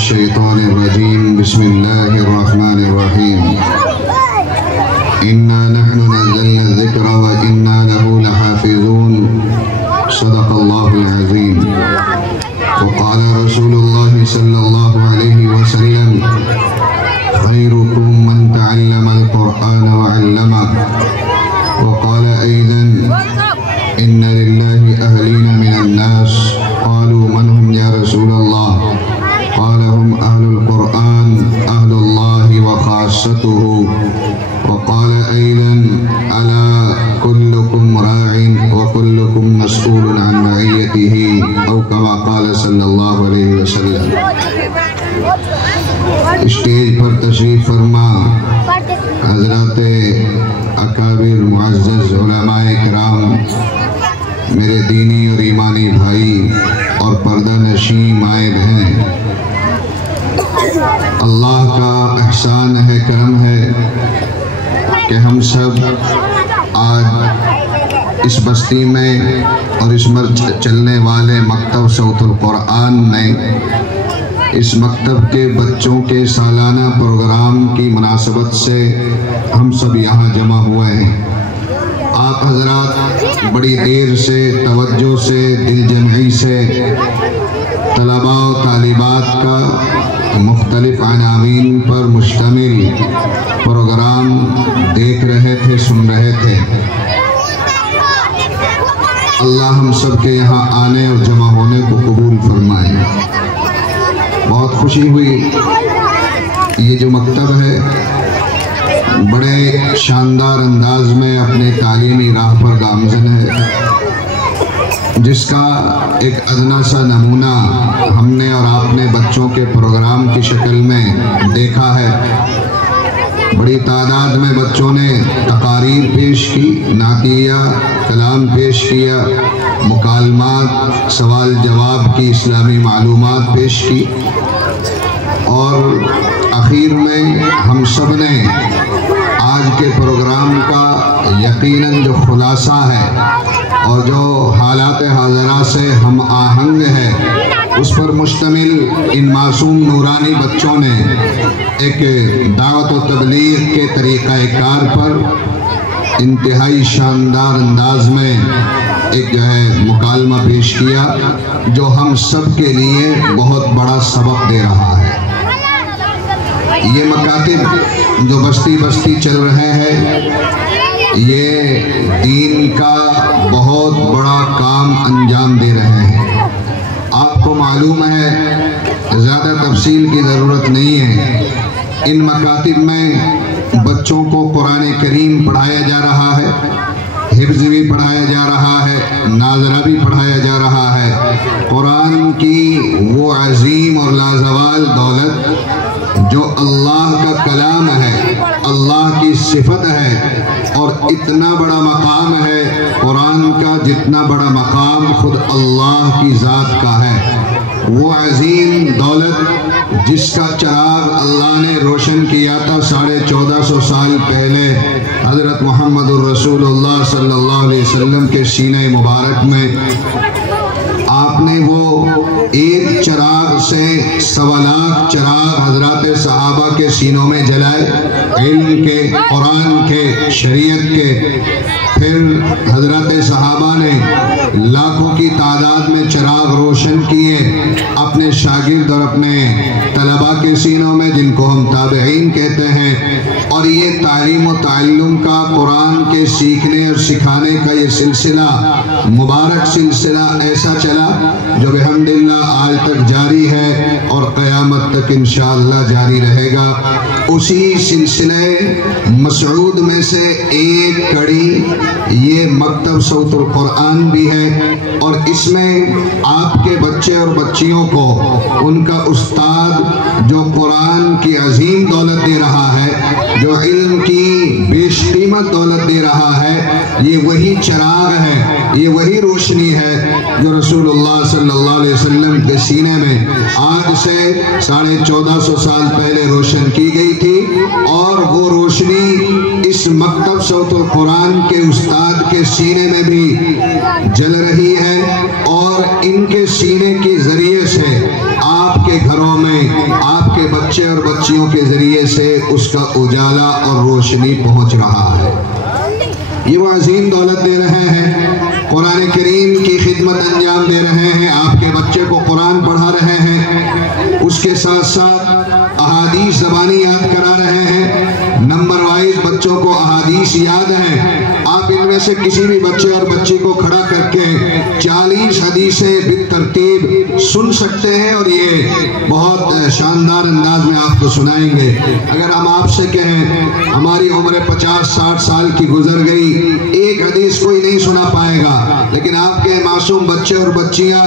الشيطان الرجيم بسم الله الرحمن الرحيم إنا نحن نزلنا الذكر وإنا له لحافظون صدق الله العظيم وقال رسول الله صلى الله عليه وسلم خيركم من تعلم القرآن وعلمه وقال أيضا إن لله أهلين من الناس قالوا من هم يا رسول الله قال هم أهل القرآن أهل الله وخاصته وقال أيضا ألا كلكم راع وكلكم مسؤول عن رعيته أو كما قال صلی اللہ علیہ وسلم۔ اسٹیج پر تشریف فرما حضرات اکابر معزز علماء کرام، میرے دینی اور ایمانی بھائی اور پردہ نشین مائیں بہن، اللہ کا احسان ہے، کرم ہے کہ ہم سب آج اس بستی میں اور اس چلنے والے مکتب صوت القرآن میں اس مکتب کے بچوں کے سالانہ پروگرام کی مناسبت سے ہم سب یہاں جمع ہوئے ہیں۔ آپ حضرات بڑی دیر سے توجہ سے دل جمعی سے طلباء و طالبات کا مختلف عناوین پر مشتمل پروگرام دیکھ رہے تھے، سن رہے تھے۔ اللہ ہم سب کے یہاں آنے اور جمع ہونے کو قبول فرمائے۔ بہت خوشی ہوئی، یہ جو مکتب ہے بڑے شاندار انداز میں اپنے تعلیمی راہ پر گامزن ہے، جس کا ایک ادنا سا نمونہ ہم نے اور آپ نے بچوں کے پروگرام کی شکل میں دیکھا ہے۔ بڑی تعداد میں بچوں نے تقاریر پیش کی، نعتیہ کلام پیش کیا، مکالمات، سوال جواب کی اسلامی معلومات پیش کی، اور اخیر میں ہم سب نے آج کے پروگرام کا یقیناً جو خلاصہ ہے اور جو حالات حاضرہ سے ہم آہنگ ہے اس پر مشتمل ان معصوم نورانی بچوں نے ایک دعوت و تبلیغ کے طریقہ کار پر انتہائی شاندار انداز میں ایک مکالمہ پیش کیا، جو ہم سب کے لیے بہت بڑا سبق دے رہا ہے۔ یہ مکاتب جو بستی بستی چل رہے ہیں، یہ دین کا بہت بڑا کام انجام دے رہے ہیں۔ آپ کو معلوم ہے، زیادہ تفصیل کی ضرورت نہیں ہے، ان مکاتب میں بچوں کو قرآن کریم پڑھایا جا رہا ہے، حفظ بھی پڑھایا جا رہا ہے، ناظرہ بھی پڑھایا جا رہا ہے۔ قرآن کی وہ عظیم اور لازوال دولت جو اللہ کا کلام ہے، اللہ کی صفت ہے، اور اتنا بڑا مقام ہے قرآن کا جتنا بڑا مقام خود اللہ کی ذات کا ہے۔ وہ عظیم دولت جس کا چراغ اللہ نے روشن کیا تھا 1450 سال پہلے حضرت محمد الرسول اللہ صلی اللہ علیہ وسلم کے سینہ مبارک میں، آپ نے وہ ایک چراغ سے 1.25 لاکھ چراغ حضرات صحابہ کے سینوں میں جلائے، علم کے، قرآن کے، شریعت کے۔ پھر حضرات صحابہ نے لاکھوں کی تعداد میں چراغ روشن کیے اپنے شاگرد اور اپنے طلباء کے سینوں میں، جن کو ہم تابعین کہتے ہیں۔ اور یہ تعلیم و تعلم کا، قرآن کے سیکھنے اور سکھانے کا یہ سلسلہ، مبارک سلسلہ ایسا چلا جو بحمداللہ آج تک جاری ہے اور قیامت تک انشاءاللہ جاری رہے گا۔ اسی سلسلے مسعود میں سے ایک کڑی یہ مکتب صوت القرآن بھی ہے، اور اس میں آپ کے بچے اور بچیوں کو ان کا استاد جو قرآن کی عظیم دولت دے رہا ہے، جو علم کی بیش قیمت دولت دے رہا ہے، یہ وہی چراغ ہے، یہ وہی روشنی ہے جو رسول اللہ صلی اللہ علیہ وسلم کے سینے میں آج سے 1450 سال پہلے روشن کی گئی تھی، اور وہ روشنی اس مکتب صوت القرآن کے استاد کے سینے میں بھی جل رہی ہے، اور ان کے سینے کے ذریعے سے آپ کے گھروں میں بچے اور بچیوں کے ذریعے سے اس کا اجالا اور روشنی پہنچ رہا ہے۔ یہ وہ عظیم دولت دے رہے ہیں، قرآن کریم کی خدمت انجام دے رہے ہیں، آپ کے بچے کو قرآن پڑھا رہے ہیں، اس کے ساتھ ساتھ احادیث زبانی یاد کرا رہے ہیں، نمبر وائز بچوں کو احادیث یاد ہیں۔ آپ ان میں سے کسی بھی بچے اور بچی کو کھڑا کر کے 40 حدیثیں بالترتیب سن سکتے ہیں، اور یہ بہت شاندار انداز میں آپ کو سنائیں گے۔ اگر ہم آپ سے کہیں ہماری عمر 50-60 سال کی گزر گئی، ایک حدیث کوئی نہیں سنا پائے گا، لیکن آپ کے معصوم بچے اور بچیاں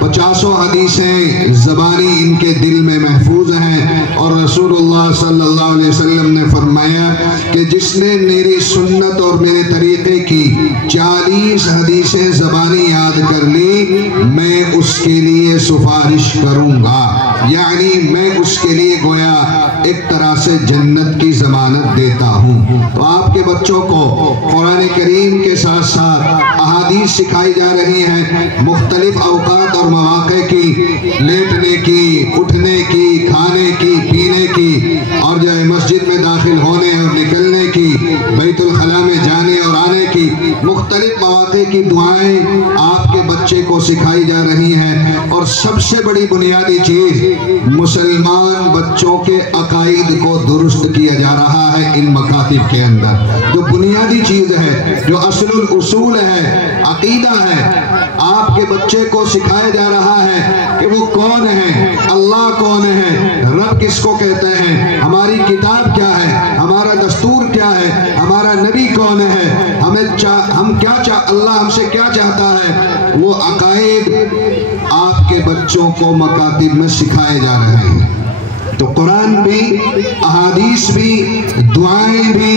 50 حدیثیں زبانی ان کے دل میں محفوظ ہیں۔ اور رسول اللہ صلی اللہ علیہ وسلم نے فرمایا کہ جس نے میری سنت اور میرے طریقے کی 40 حدیثیں زبانی یاد کر لی، میں اس کے لیے سفارش کروں گا، یعنی میں اس کے لیے گویا ایک طرح سے جنت کی ضمانت دیتا ہوں۔ تو آپ کے بچوں کو قرآن کریم کے ساتھ ساتھ احادیث سکھائی جا رہی ہیں، مختلف اوقات اور مواقع کی، لیٹنے کی، اٹھنے کی، کھانے کی، پینے کی، اور جو ہے مسجد میں داخل ہونے اور نکلنے کی، بیت الخلاء میں جانے اور آنے کی، مختلف مواقع کی دعائیں آپ کے بچے کو سکھائی جا رہی ہیں۔ اور سب سے بڑی بنیادی چیز، مسلمان بچوں کے عقائد کو درست کیا جا رہا ہے ان مکاتب کے اندر۔ جو بنیادی چیز ہے، جو اصل الاصول ہے، عقیدہ ہے، آپ کے بچے کو سکھایا جا رہا ہے کہ وہ کون ہے، اللہ کون ہے، رب کس کو کہتے ہیں، ہماری کتاب کیا ہے، ہمارا دستور کیا ہے، ہمارا نبی کون ہے، اللہ ہم سے کیا چاہتا ہے، وہ عقائد آپ کے بچوں کو مکاتب میں سکھائے جا رہے ہیں۔ تو قرآن بھی، احادیث بھی، دعائیں بھی،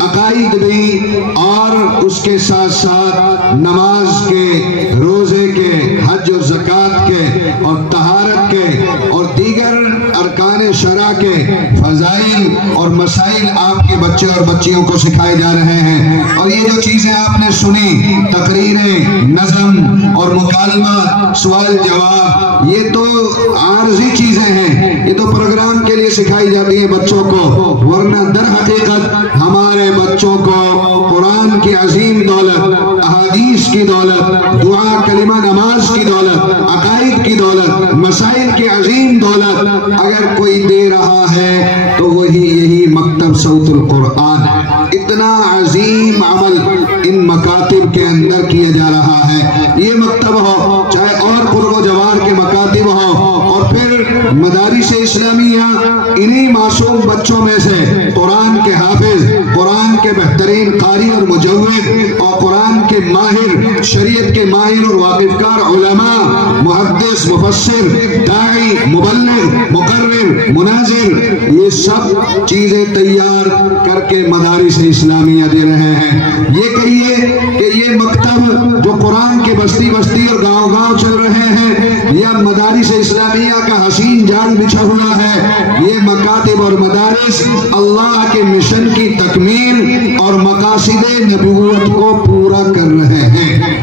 عقائد بھی، اور اس کے ساتھ ساتھ نماز کے، روزے کے، حج و زکوٰۃ کے، اور طہارت کے، اور دیگر ارکان شرع کے فضائل اور مسائل آپ کے بچے اور بچیوں کو سکھائے جا رہے ہیں۔ اور یہ جو چیزیں آپ نے سنی، تقریریں، نظم اور مکالمہ، سوال جواب، یہ تو عارضی چیزیں ہیں، یہ تو پروگرام کے لیے سکھائی جاتی ہیں بچوں کو، ورنہ در حقیقت ہمارے بچوں کو قرآن کی عظیم دولت، احادیث کی دولت، دعا، کلمہ، نماز کی دولت، عقائد کی دولت، مسائل کی عظیم دولت اگر کوئی دے رہا ہے تو وہی یہی مکتب صوت القرآن ہے۔ اتنا عظیم عمل ان مکاتب کے اندر کیا جا رہا ہے۔ یہ مکتب ہو، چاہے اور قرب و جوار کے مکاتب ہو، اور پھر مدارس اسلامیہ، انہی معصوم بچوں میں سے قرآن کے حافظ، قرآن کے بہترین قاری اور مجود، اور قرآن کے ماہر، شریعت کے ماہر اور واقفکار علماء، محدث، مفسر، داعی، مبلغ، مقرر، مناظر، یہ سب چیزیں تیار کر کے مدارس اسلامیہ دے رہے ہیں۔ یہ کہیے کہ یہ مکتب جو قرآن کے بستی بستی اور گاؤں گاؤں چل رہے ہیں، یا مدارس اسلامیہ کا حسین جال بچھا ہوا ہے، یہ مکاتب اور مدارس اللہ کے مشن کی تکمیل اور مقاصد نبوت کو پورا کر رہے ہیں۔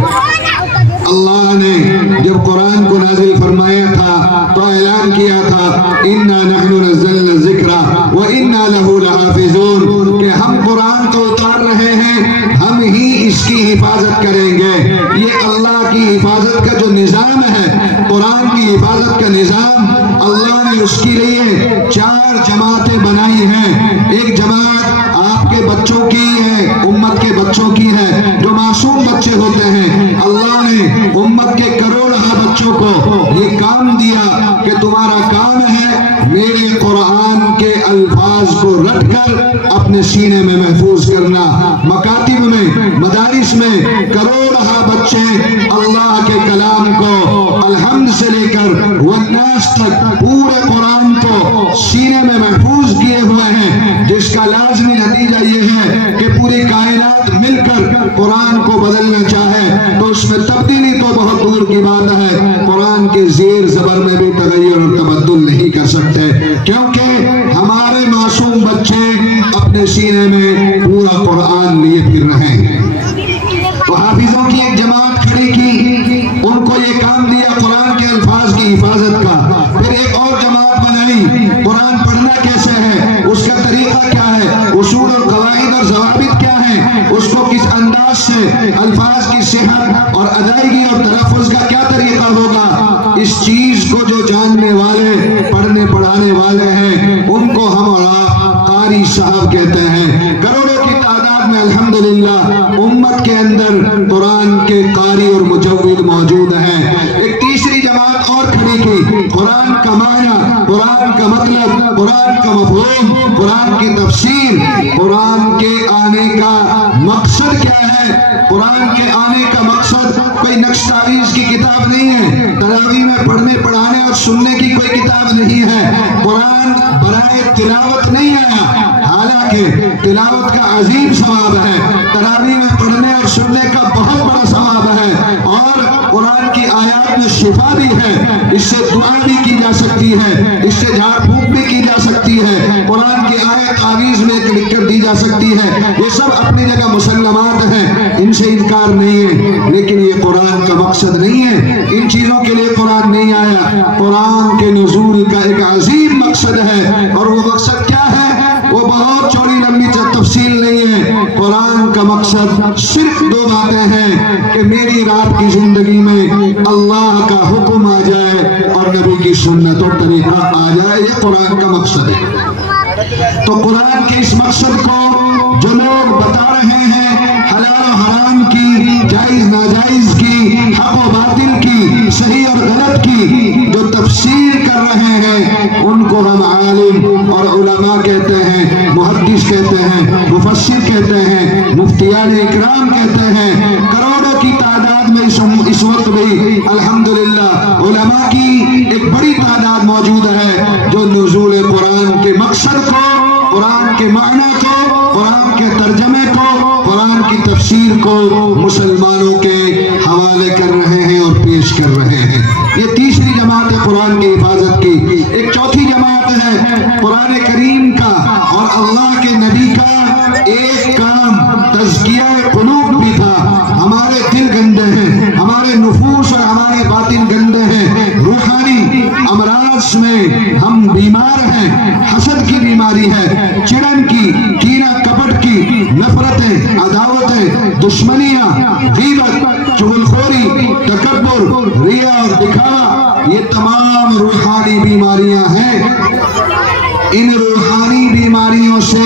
اللہ نے جب قرآن کو نازل فرمایا تھا تو اعلان کیا تھا، اِنَّا نَحْنُ نَزَّلْنَا الذِّكْرَ وَإِنَّا لَهُ لَحَافِظُونَ، کہ ہم قرآن کو اتار رہے ہیں، ہم ہی اس کی حفاظت کریں گے۔ یہ اللہ کی حفاظت کا جو نظام ہے، قرآن کی حفاظت کا نظام، اللہ نے اس کے لیے 4 جماعتیں بنائی ہیں۔ ایک جماعت آپ کے بچوں کی ہے، امت کے بچوں کی ہے، جو معصوم بچے ہوتے ہیں۔ اللہ نے امت کے کروڑہ بچوں کو یہ کام دیا کہ تمہارا کام ہے میرے قرآن کے الفاظ کو رٹ کر اپنے سینے میں محفوظ کرنا۔ مکاتب میں، مدارس میں کروڑہ بچے اللہ کے کلام کو الحمد سے لے کر والناس تک پورے قرآن کو سینے میں محفوظ کیے ہوئے ہیں، جس کا لازمی نتیجہ یہ ہے کہ پوری کائنات مل کر قرآن کو بدلنا چاہے تو اس میں تبدیلی تو بہت دور کی بات ہے، قرآن کے زیر زبر میں بھی تغیر اور تبدل نہیں کر سکتے، کیونکہ ہمارے معصوم بچے اپنے سینے میں پورا قرآن لیے پھر رہے ہیں۔ تو حافظوں کی ایک جماعت کھڑی کی، ان کو یہ کام دیا قرآن کے الفاظ کی حفاظت کا۔ پھر ایک اور جماعت بنائی، قرآن قرآن پڑھنا کیسے ہے، اس کا طریقہ کیا ہے، اصول اور قواعد اور ضوابط کیا ہیں، اس کو کس انداز سے الفاظ کی صحت اور ادائیگی اور تلفظ کا کیا طریقہ ہوگا، اس چیز کو جو جاننے والے پڑھنے پڑھانے والے ہیں ان کو ہم قاری صاحب کہتے ہیں۔ کروڑوں کی تعداد میں الحمدللہ امت کے اندر قرآن کے قاری اور مجود موجود ہیں۔ ایک تیسری جماعت اور کھڑی کی، قرآن کا معنی، قرآن کا مطلب، قرآن کا مفہوم، قرآن کی تفسیر، قرآن کے آنے کا مقصد کیا ہے۔ قرآن کے آنے کا مقصد کوئی نقش تعویذ کی کتاب نہیں ہے، تراویح میں پڑھنے پڑھانے اور سننے کی کوئی کتاب نہیں ہے۔ قرآن برائے تلاوت نہیں آیا، حالانکہ تلاوت کا عظیم ثواب ہے، تراویح میں پڑھنے اور سننے کا بہت بڑا ثواب ہے، اور قرآن کی آیات میں شفا بھی ہے، اس سے دعا بھی کی جا سکتی ہے، اس سے جھاڑ پھونک بھی کی جا سکتی ہے، قرآن کی آیت تعویذ میں لکھ کر دی جا سکتی ہے، یہ سب اپنی جگہ مسلمات ہیں، ان سے انکار نہیں ہے، لیکن یہ قرآن کا مقصد نہیں ہے، ان چیزوں کے لیے قرآن نہیں آیا۔ قرآن کے نزول کا ایک عظیم مقصد ہے، اور وہ مقصد کیا ہے، وہ بہت چوڑی لمبی تفصیل نہیں ہے۔ قرآن کا مقصد صرف دو باتیں ہیں کہ میری رات کی زندگی میں اللہ کا حکم آ جائے اور نبی کی سنت اور طریقہ آ جائے، یہ قرآن کا مقصد ہے۔ تو قرآن کے اس مقصد کو جو لوگ بتا رہے ہیں، حلال و حرام کی، جائز ناجائز کی، حق و باطل کی، صحیح اور غلط کی جو تفسیر کر رہے ہیں، ان کو ہم عالم اور علماء کہتے ہیں، محدث کہتے ہیں، مفسر کہتے ہیں، مفتیان اکرام کہتے ہیں۔ کروڑوں کی تعداد میں اس وقت بھی الحمدللہ علماء کی ایک بڑی تعداد موجود ہے جو نزول قرآن کے مقصد کو، قرآن کے معنی کو، قرآن کے ترجمے کو، قرآن کی تفسیر کو مسلمانوں کے حوالے کر رہے ہیں اور پیش کر رہے ہیں۔ یہ تیسری جماعت ہے قرآن کی حفاظت کی۔ ایک چوتھی جماعت ہے قرآن کریم کا اور اللہ کے نبی کا ایک کام تزکیہ قلوب بھی تھا۔ ہمارے دل گندے ہیں، ہمارے نفوس اور ہمارے باطن گندے ہیں، روحانی امراض میں ہم بیمار ہیں، حسد کی بیماری ہے، چڑن کی، کینہ کپٹ کی، نفرتیں، عداوتیں، دشمنیاں، غیبت، چغلخوری، تکبر، ریا اور دکھاوا، یہ تمام روحانی بیماریاں ہیں۔ ان روحانی بیماریوں سے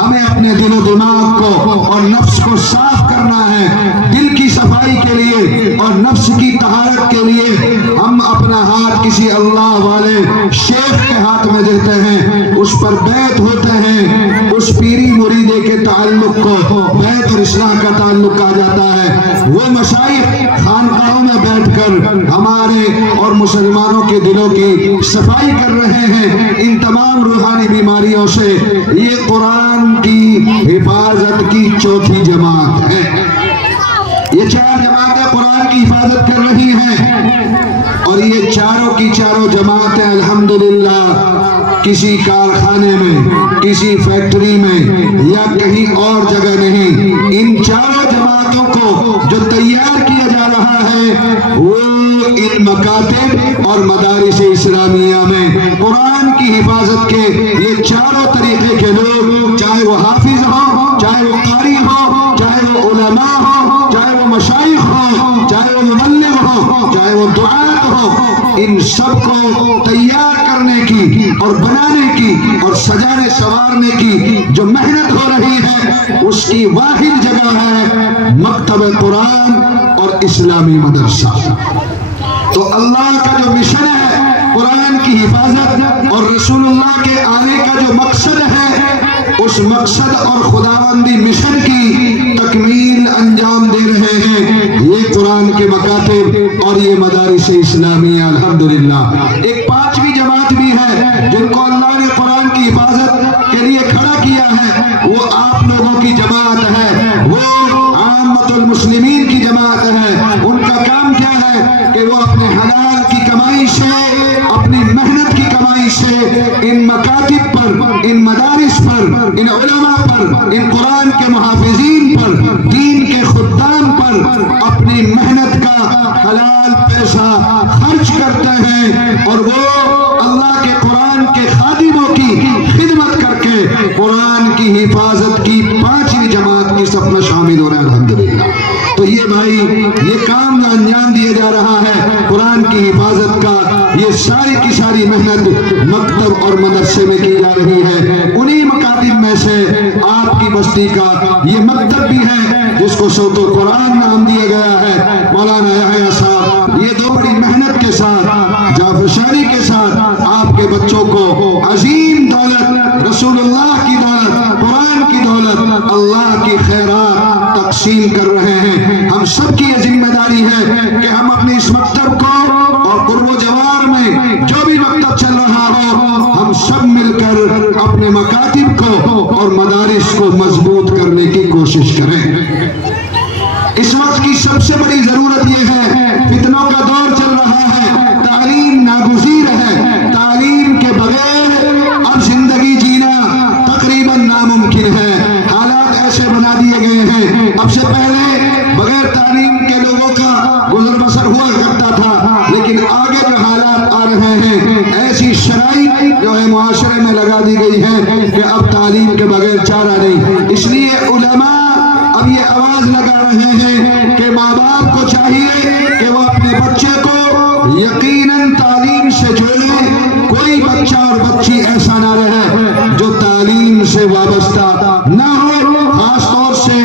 ہمیں اپنے دل و دماغ کو اور نفس کو صاف کرنا ہے۔ دل کی صفائی کے لیے اور نفس کی طہارت کے لیے ہم اپنا ہاتھ کسی اللہ والے شیخ کے ہاتھ میں دیتے ہیں، اس پر بیعت ہوتے ہیں، اس پیری مریدے کے تعلق کو بیعت اور اصلاح کا تعلق کہا جاتا ہے۔ وہ مشائخ خانقاہوں میں بیٹھ کر ہمارے اور مسلمانوں کے دلوں کی صفائی کر رہے ہیں ان تمام روحانی بیماریوں سے۔ یہ قرآن کی حفاظت کی چوتھی جماعت ہے۔ یہ چار جماعتیں قرآن کی حفاظت کر رہی ہیں، اور یہ چاروں کی چاروں جماعتیں الحمدللہ کسی کارخانے میں، کسی فیکٹری میں یا کہیں اور جگہ نہیں، ان چاروں جماعتوں کو جو تیار کیا جا رہا ہے وہ ان مکاتب اور مدارس اسلامیہ میں قرآن کی حفاظت کے یہ چاروں طریقے کے لوگ، چاہے وہ حافظ ہو، چاہے وہ قاری ہو، چاہے وہ علماء ہو، چاہے وہ مشائخ ہو، چاہے وہ مبلغ ہو، چاہے وہ دعات ہو، ان سب کو تیار کرنے کی اور بنانے کی اور سجانے سنوارنے کی جو محنت ہو رہی ہے، اس کی واحد جگہ ہے مکتب قرآن اور اسلامی مدرسہ۔ تو اللہ کا جو مشن ہے قرآن کی حفاظت اور رسول اللہ کے آنے کا جو مقصد ہے، اس مقصد اور خداوندی مشن کی تکمیل انجام دے رہے ہیں یہ قرآن کے مکاتب اور یہ مدارس اسلامیہ الحمدللہ۔ ایک پانچویں جماعت بھی ہے جن کو اللہ نے قرآن کی حفاظت کے لیے کھڑا کیا ہے، وہ آپ لوگوں کی جماعت ہے، وہ عامت المسلمین کی جماعت ہے۔ ان کا کام کیا ہے کہ وہ اپنے حلال کی کمائی سے، اپنی محنت کی کمائی سے ان مکاتب پر، ان مدارس پر، ان علماء پر، ان قرآن کے محافظین پر، دین کے خدام پر اپنی محنت کا حلال پیسہ خرچ کرتے ہیں، اور وہ اللہ کے قرآن کے خادموں خدمت کر کے قرآن کی حفاظت کی 5ویں جماعت کی صف میں شامل ہو رہے ہیں الحمدللہ۔ تو یہ بھائی یہ کام انجام دیا جا رہا ہے قرآن کی حفاظت کا، یہ ساری کی ساری محنت مکتب اور مدرسے میں کی جا رہی ہے۔ انہی مکاتب میں سے آپ کی بستی کا یہ مکتب بھی ہے جس کو صوت القرآن نام دیا گیا ہے۔ مولانا یحییٰ صاحب یہ 2 بڑی محنت کے ساتھ جافرشانی کے ساتھ آپ کے بچوں کو عظیم دولت، رسول اللہ کی دولت، قرآن کی دولت، اللہ کی خیرات تقسیم کر رہے ہیں۔ ہم سب کی یہ ذمہ داری ہے کہ ہم اپنے اس مکتب کو اور قرب و جوار میں جو بھی مکتب چل رہا ہو ہم سب مل کر اپنے مکاتب کو اور مدارس کو مضبوط کرنے کی کوشش کریں۔ اس وقت کی سب سے بڑی ضرورت یہ ہے، فتنوں کا دور چل رہا ہے، تعلیم ناگزیر ہے، تعلیم کے بغیر اب زندگی جینا تقریباً ناممکن ہے۔ حالات ایسے بنا دیے گئے ہیں، اب سے پہلے بغیر تعلیم کے لوگوں کا گزر بسر ہوا کرتا تھا، لیکن آگے جو حالات آ رہے ہیں ایسی شرائط جو ہے معاشرے میں لگا دی گئی ہے کہ اب تعلیم کے بغیر چارہ نہیں۔ اس لیے علماء اب یہ آواز لگا رہے ہیں کہ ماں باپ کو چاہیے کہ وہ اپنے بچے کو یقیناً تعلیم سے جوڑے۔ کوئی بچہ اور بچی ایسا نہ رہے جو تعلیم سے وابستہ نہ ہو، خاص طور سے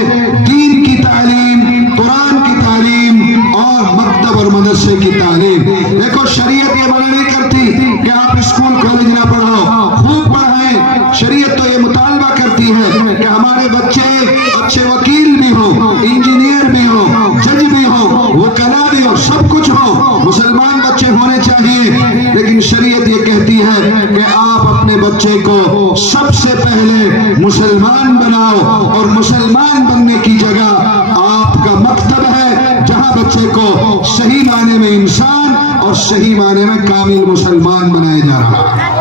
دین کی تعلیم، قرآن کی تعلیم اور مکتب اور مدرسے کی تعلیم۔ دیکھو شریعت یہ منع نہیں کرتی کہ آپ اسکول کالج نہ پڑھو، خوب پڑھائیں۔ شریعت تو یہ مطالبہ کرتی ہے کہ ہمارے بچے اچھے وکیل بھی ہو، انجینئر بھی ہو، جج بھی ہو، وکلا بھی ہو، سب کچھ ہو، مسلمان بچے ہونے چاہیے۔ لیکن شریعت یہ کہتی ہے کہ آپ اپنے بچے کو سب سے پہلے مسلمان بناؤ، اور مسلمان بننے کی جگہ آپ کا مکتب ہے جہاں بچے کو صحیح معنی میں انسان اور صحیح معنی میں کامل مسلمان بنایا جا رہا ہے۔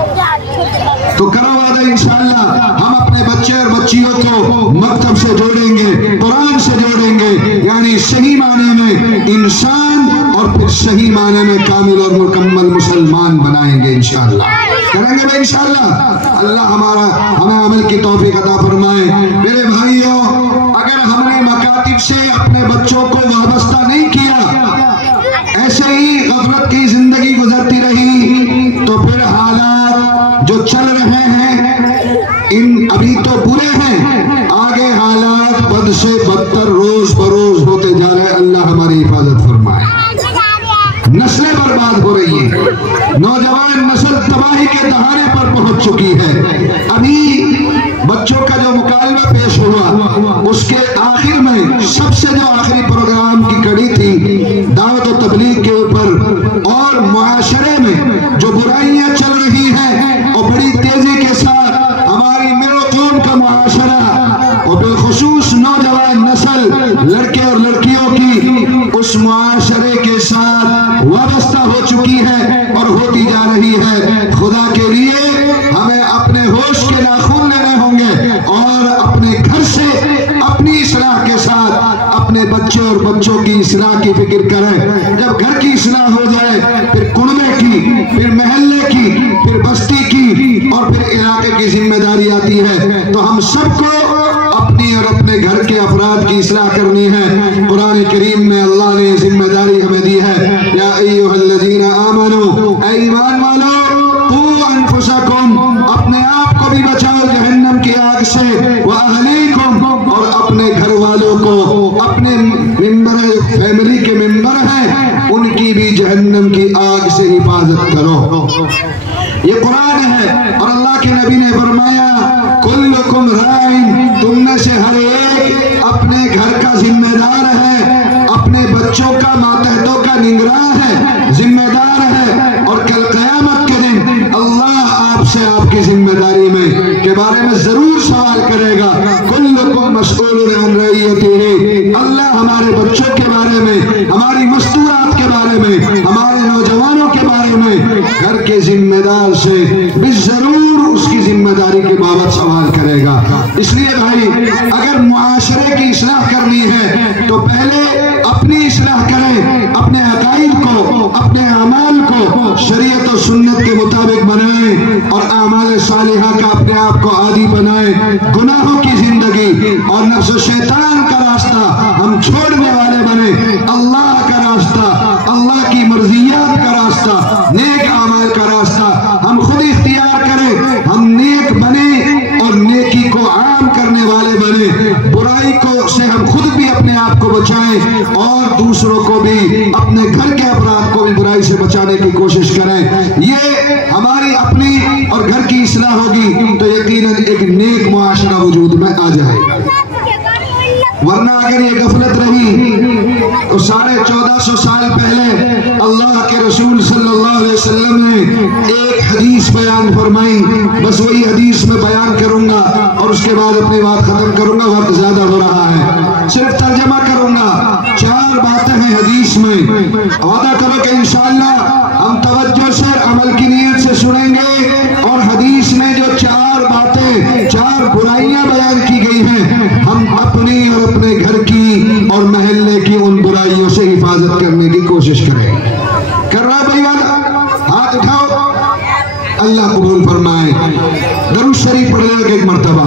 تو کرو وعدہ انشاءاللہ ہم اپنے بچے اور بچیوں کو مکتب سے جوڑیں گے، قرآن سے جوڑیں گے، یعنی صحیح معنی میں انسان اور پھر صحیح معنی میں کامل اور مکمل مسلمان بنائیں گے انشاءاللہ۔ کریں گے انشاءاللہ۔ اللہ ہمیں عمل کی توفیق عطا فرمائے۔ میرے بھائیوں، اگر ہم نے مکاتب سے اپنے بچوں کو وابستہ نہیں کیا، ایسے ہی غفلت کی زندگی گزرتی رہی، تو پھر حالات جو چل رہے ہیں ابھی تو برے ہیں، آگے حالات بد سے بدتر روز بروز ہوتے جا رہے۔ اللہ ہماری حفاظت فرمائے۔ نسلیں برباد ہو رہی ہیں، نوجوان نسل تباہی کے دہانے پر پہنچ چکی ہے۔ ابھی بچوں کا جو مکالمہ پیش ہوا اس کے آخر میں سب سے جو آخری پروگرام کی کڑی تھی دعوت و تبلیغ کے اوپر، اور معاشرے میں جو برائیاں چل رہی ہیں اور بڑی تیزی کے ساتھ ہماری میرو قوم کا معاشرہ اور بالخصوص نوجوان نسل لڑکے اور لڑکیوں کی اس معاشرے کے ساتھ وابستہ ہو چکی ہے اور ہوتی جا رہی ہے۔ خدا کے لیے ہمیں اپنے ہوش کے ناخن لینے ہوں گے اور اپنے گھر سے اپنی اصلاح کے ساتھ اپنے بچے اور بچوں کی اصلاح کی فکر کریں۔ جب گھر کی اصلاح ہو جائے پھر کنبے کی، پھر محلے کی، پھر بستی کی اور پھر علاقے کی ذمہ داری آتی ہے۔ تو ہم سب کو اپنی اور اپنے گھر کے افراد کی اصلاح کرنی ہے۔ قرآن کریم میں اللہ نے ذمہ داری ہمیں دی ہے، یا ایھا الذین آمنوا، اے ایمان والو، قوا انفسکم، اپنے آپ کو بھی بچاؤ جہنم کی آگ سے، واہلیکم، اور اپنے گھر والوں کو، اپنے ممبر فیملی کے ممبر ہیں ان کی بھی جہنم کی آگ سے حفاظت کرو۔ یہ قرآن ہے اور اللہ کے نبی نے فرمایا کلکم راعٍ، تم میں سے ہر ایک اپنے گھر کا ذمہ دار ہے، اپنے بچوں کا ماتحتوں کا نگراں ہے، ذمہ دار ہے، اور کل قیامت کے دن اللہ آپ سے آپ کی ذمہ داری میں کے بارے میں ضرور سوال کرے گا۔ کلکم مسئول عن رعیتہ، اللہ ہمارے بچوں کے بارے میں، ہماری مستورات کے بارے میں، ہمارے نوجوانوں کے بارے میں، گھر کے ذمہ دار سے بھی ضرور اس کی ذمہ داری کے بابت سوال کرے گا۔ اس لیے بھائی اگر معاشرے کی اصلاح کرنی ہے تو پہلے اپنی اصلاح کریں، اپنے عقائد کو، اپنے اعمال کو شریعت و سنت کے مطابق بنائیں اور اعمال صالحہ کا اپنے آپ کو عادی بنائیں۔ گناہوں کی زندگی اور نفس و شیطان کا راستہ ہم چھوڑنے والے بنیں، اللہ کا راستہ، اللہ کی مرضیات کا راستہ، نیک اعمال کا راستہ ہم خود اختیار کریں، ہم نیک بنیں اور نیکی کو عام کرنے والے بنیں، برائی کو سے ہم خود بھی اپنے آپ کو بچائیں اور دوسروں کو بھی، اپنے گھر کے افراد کو بھی برائی سے بچانے کی کوشش کریں۔ یہ ہماری اپنی اور گھر کی اصلاح ہوگی تو یقیناً ایک نیک معاشرہ وجود میں آ جائے گا۔ ورنہ اگر یہ غفلت رہی تو 1450 سال پہلے اللہ کے رسول صلی اللہ علیہ وسلم نے ایک حدیث بیان فرمائی، بس وہی حدیث میں بیان کروں گا اور اس کے بعد اپنی بات ختم کروں گا، وقت زیادہ ہو رہا ہے، صرف ترجمہ کروں گا۔ 4 باتیں ہیں حدیث میں، وعدہ کرو کہ انشاءاللہ ہم توجہ سے عمل کی نیت سے سنیں گے اور حدیث میں جو 4 باتیں، 4 برائیاں بیان کی گئی ہیں، ہم اپنی اور اپنے گھر کی اور محلے کی ان برائیوں سے حفاظت کرنے کی کوشش کریں۔ کر رہا بھائی والا؟ ہاتھ اٹھاؤ، اللہ قبول فرمائے۔ درود شریف پڑھ لے ایک مرتبہ۔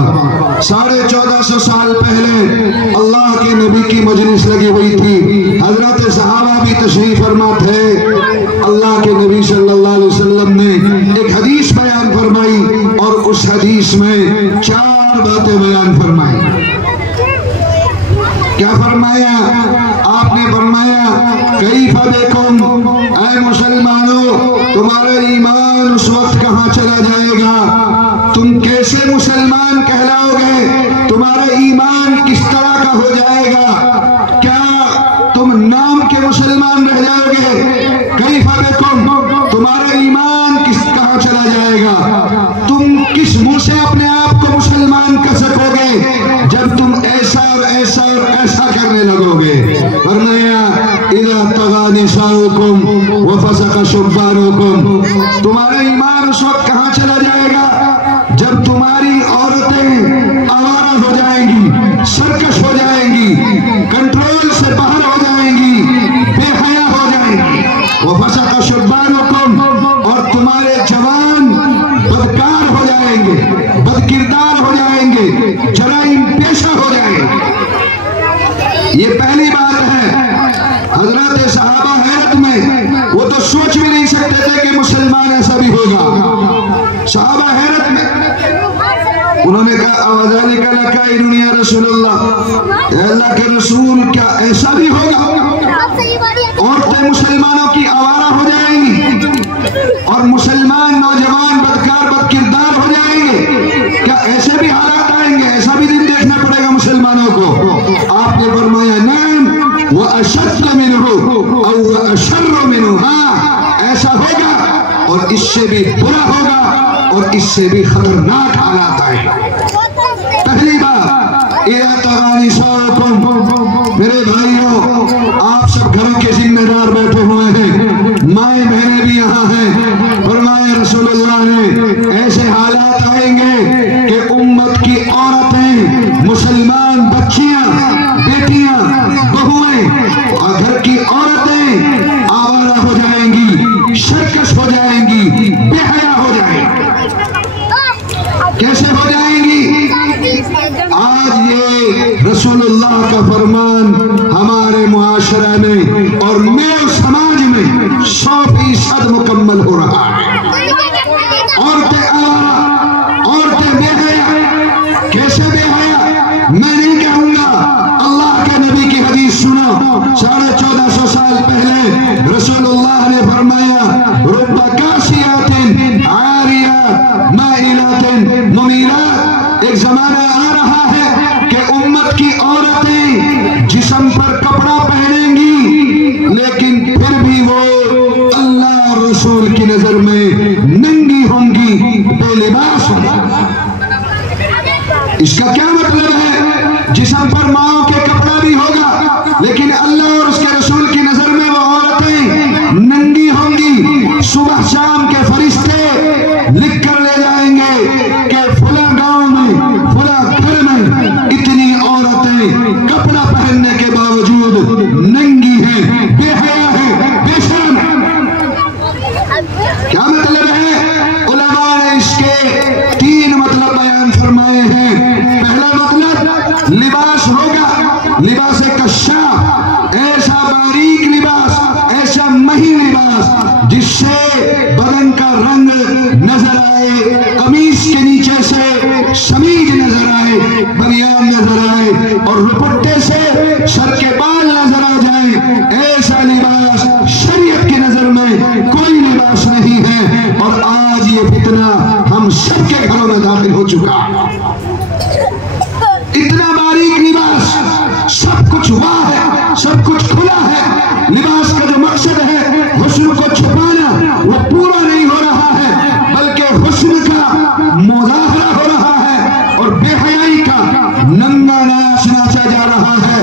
1450 سال پہلے اللہ کے نبی کی مجلس لگی ہوئی تھی، حضرت صحابہ بھی تشریف فرما تھے، اللہ کے نبی صلی اللہ علیہ وسلم نے ایک حدیث بیان فرمائی اور اس حدیث میں 4 باتیں بیان فرمائی۔ کیا فرمایا؟ آپ نے فرمایا کیف بکم، اے مسلمانوں تمہارا ایمان اس وقت کہاں چلا جائے گا، تم کیسے مسلمان کہلاؤ گے، تمہارا ایمان کس طرح کا ہو جائے گا، کیا تم نام کے مسلمان رہ جاؤ گے؟ کیف بکم، تمہارا ایمان کہاں چلا جائے گا، تم کس منہ سے اپنے آپ کو مسلمان کر سکو گے جب تم ایسا اور ایسا اور ایسا کرنے لگو گے۔ فرمایا اذا طغى نساؤكم وفسق شبانكم، تمہارا ایمان اس وقت کہاں چلا جائے گا جب تمہاری عورتیں آوارہ ہو جائیں گی، سرکش ہو جائیں گی، کنٹرول سے باہر ہو جائیں گی، بے حیا ہو جائیں گی۔ وفسق شبانكم، اور تمہارے جوان بدکار ہو جائیں گے، بد کردار ہو جائیں گے، جرائم پیشہ ہو جائیں گے۔ یہ پہلی بات ہے۔ حضرت صحابہ حیرت میں، وہ تو سوچ بھی نہیں سکتے تھے کہ مسلمان ایسا بھی ہوگا۔ صحابہ حیرت میں، انہوں نے کہا اَوَذَلِكَ لَكَائِنٌ یا رسول اللہ، اے اللہ کے رسول کیا ایسا بھی ہوگا؟ عورتیں مسلمانوں کی آوارہ ہو جائیں گی اور مسلمان نوجوان بدکار بد کردار ہو جائیں گے، کیا ایسے بھی حالات آئیں گے، ایسا بھی دن دیکھنا پڑے گا مسلمانوں کو؟ آپ نے فرمایا نعم وَأَشَدَّ مِنْهُ أَوْ وَأَشَرُّ مِنْهُ، ہاں ایسا ہوگا اور اس سے بھی برا ہوگا اور اس سے بھی خطرناک حالات آئیں گے۔ پہلی بات اِذَا طَغَى نِسَاؤكُمْ، میرے بھائیوں آپ سب گھروں کے ذمہ دار بیٹھے ہوئے ہیں، مائیں بہنیں بھی یہاں ہیں، فرمایا رسول اللہ نے ایسے حالات آئیں گے کہ امت کی عورتیں، مسلمان بچیاں، بیٹیاں، بہویں اور گھر کی عورتیں آوارہ ہو جائیں گی، سرکش ہو جائیں گی، بے حیا ہو جائیں گی۔ کیسے ہو جائیں گی؟ آج یہ رسول اللہ کا فرمان ہمارے معاشرہ میں اور میرے سماج میں 100% مکمل ہو رہا ہے۔ عورتیں آوارہ، عورتیں بے حیا، کیسے بے حیا؟ میں نہیں کہوں گا، اللہ کے نبی کی حدیث سنو۔ 1450 سال پہلے رسول اللہ نے فرمایا رب کاسیات عاریات مائلات ممیلات، ایک زمانہ آ رہا ہے کہ امت کی عورتیں جسم پر کپڑا پہنیں گی لیکن پھر بھی وہ اللہ اور رسول کی نظر میں ننگی ہوں گی، بے لباس ہوں گی۔ اس کا کیا مطلب ہے؟ جسم پر ماؤں کے کپڑا بھی ہوگا لیکن اللہ اور اس کے رسول کی نظر میں وہ عورتیں ننگی ہوں گی۔ صبح شام کے فرشتے لکھ کر لے جائیں گے کہ فلاں گاؤں میں، فلاں گھر میں اتنی عورتیں کپڑا پہننے کے باوجود ننگی لباس ہوگا لباس کشاف، ایسا باریک لباس، ایسا مہین لباس جس سے بدن کا رنگ نظر آئے، قمیص کے نیچے سے شمیج نظر آئے، بنیان نظر آئے، اور دوپٹے سے سر کے بال نظر آ جائیں۔ ایسا لباس شریعت کی نظر میں کوئی لباس نہیں ہے، اور آج یہ فتنہ ہم سب کے گھروں میں داخل ہو چکا۔ اتنا باریک لباس، سب کچھ واہ ہے، سب کچھ کھلا ہے۔ لباس کا جو مقصد ہے حسن کو چھپانا، وہ پورا نہیں ہو رہا ہے، بلکہ حسن کا مظاہرہ ہو رہا ہے اور بے حیائی کا ننگا ناچ ناچا جا رہا ہے۔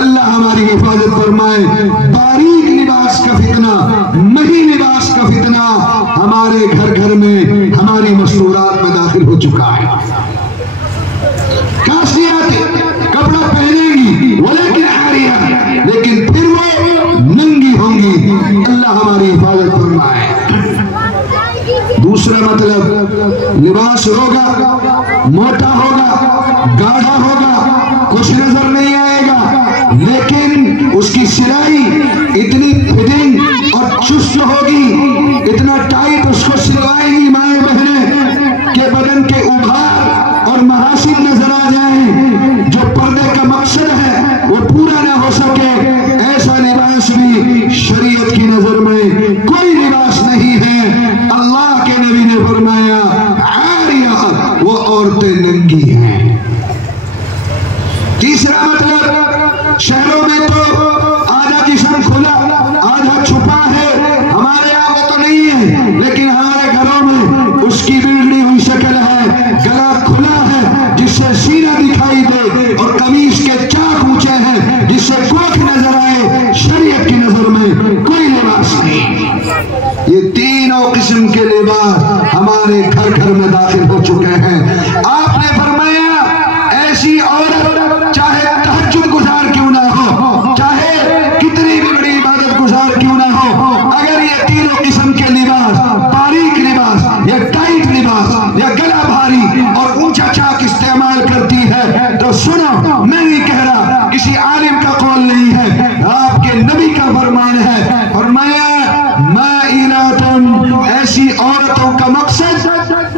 اللہ ہماری حفاظت فرمائے۔ باریک لباس کا فتنہ، مہین لباس کا فتنہ ہمارے گھر گھر میں، ہماری مستورات میں داخل ہو چکا ہے۔ کاسیات کپڑا پہنیں گی ولیکن عاریہ، لیکن پھر وہ ننگی ہوں گی۔ اللہ ہماری حفاظت فرمائے۔ دوسرا مطلب، لباس ہوگا موٹا ہوگا، گاڑھا ہوگا، کچھ نظر نہیں آئے گا، لیکن اس کی سلائی اتنی فٹنگ اور چست ہوگی، اتنا ٹائٹ اس کو سلوائیں گی مائیں بہنیں کہ بدن کے ابھار اور محاسن نظر آ جائیں۔ جو پردے کا مقصد ہے وہ پورا نہ ہو سکے، ایسا لباس بھی شریعت کی نظر میں کوئی لباس نہیں ہے۔ اللہ کے نبی نے فرمایا عاریہ، وہ عورتیں ننگی ہیں۔ تیسرا مطلب، شہروں میں تو آدھا جسم کھلا آدھا چھپا ہے، ہمارے یہاں وہ تو نہیں ہے، لیکن ہمارے گھروں میں اس کی بگڑی ہوئی شکل ہے، گلا کھلا ہے جس سے سینہ دکھائی دے، اور قمیص کے چاک اونچے ہیں جس سے کوکھ نظر آئے۔ شریعت کی نظر میں کوئی لباس نہیں۔ یہ تینوں قسم کے لباس ہمارے گھر گھر میں داخل ہو چکے ہیں۔ آپ نے فرمایا ایسی عورت چاہے تہجد گزار کیوں نہ ہو، چاہے کتنی بھی بڑی عبادت گزار کیوں نہ ہو، اگر یہ تینوں قسم کے لباس، باریک لباس یا ٹائٹ لباس یا گلا بھاری اور اونچا چاک استعمال کرتی ہے تو سنو، میں نہیں کہہ رہا، کسی عالم کا قول نہیں ہے، آپ کے نبی کا فرمان ہے۔ فرمایا مائلاتن، ایسی عورتوں کا مقصد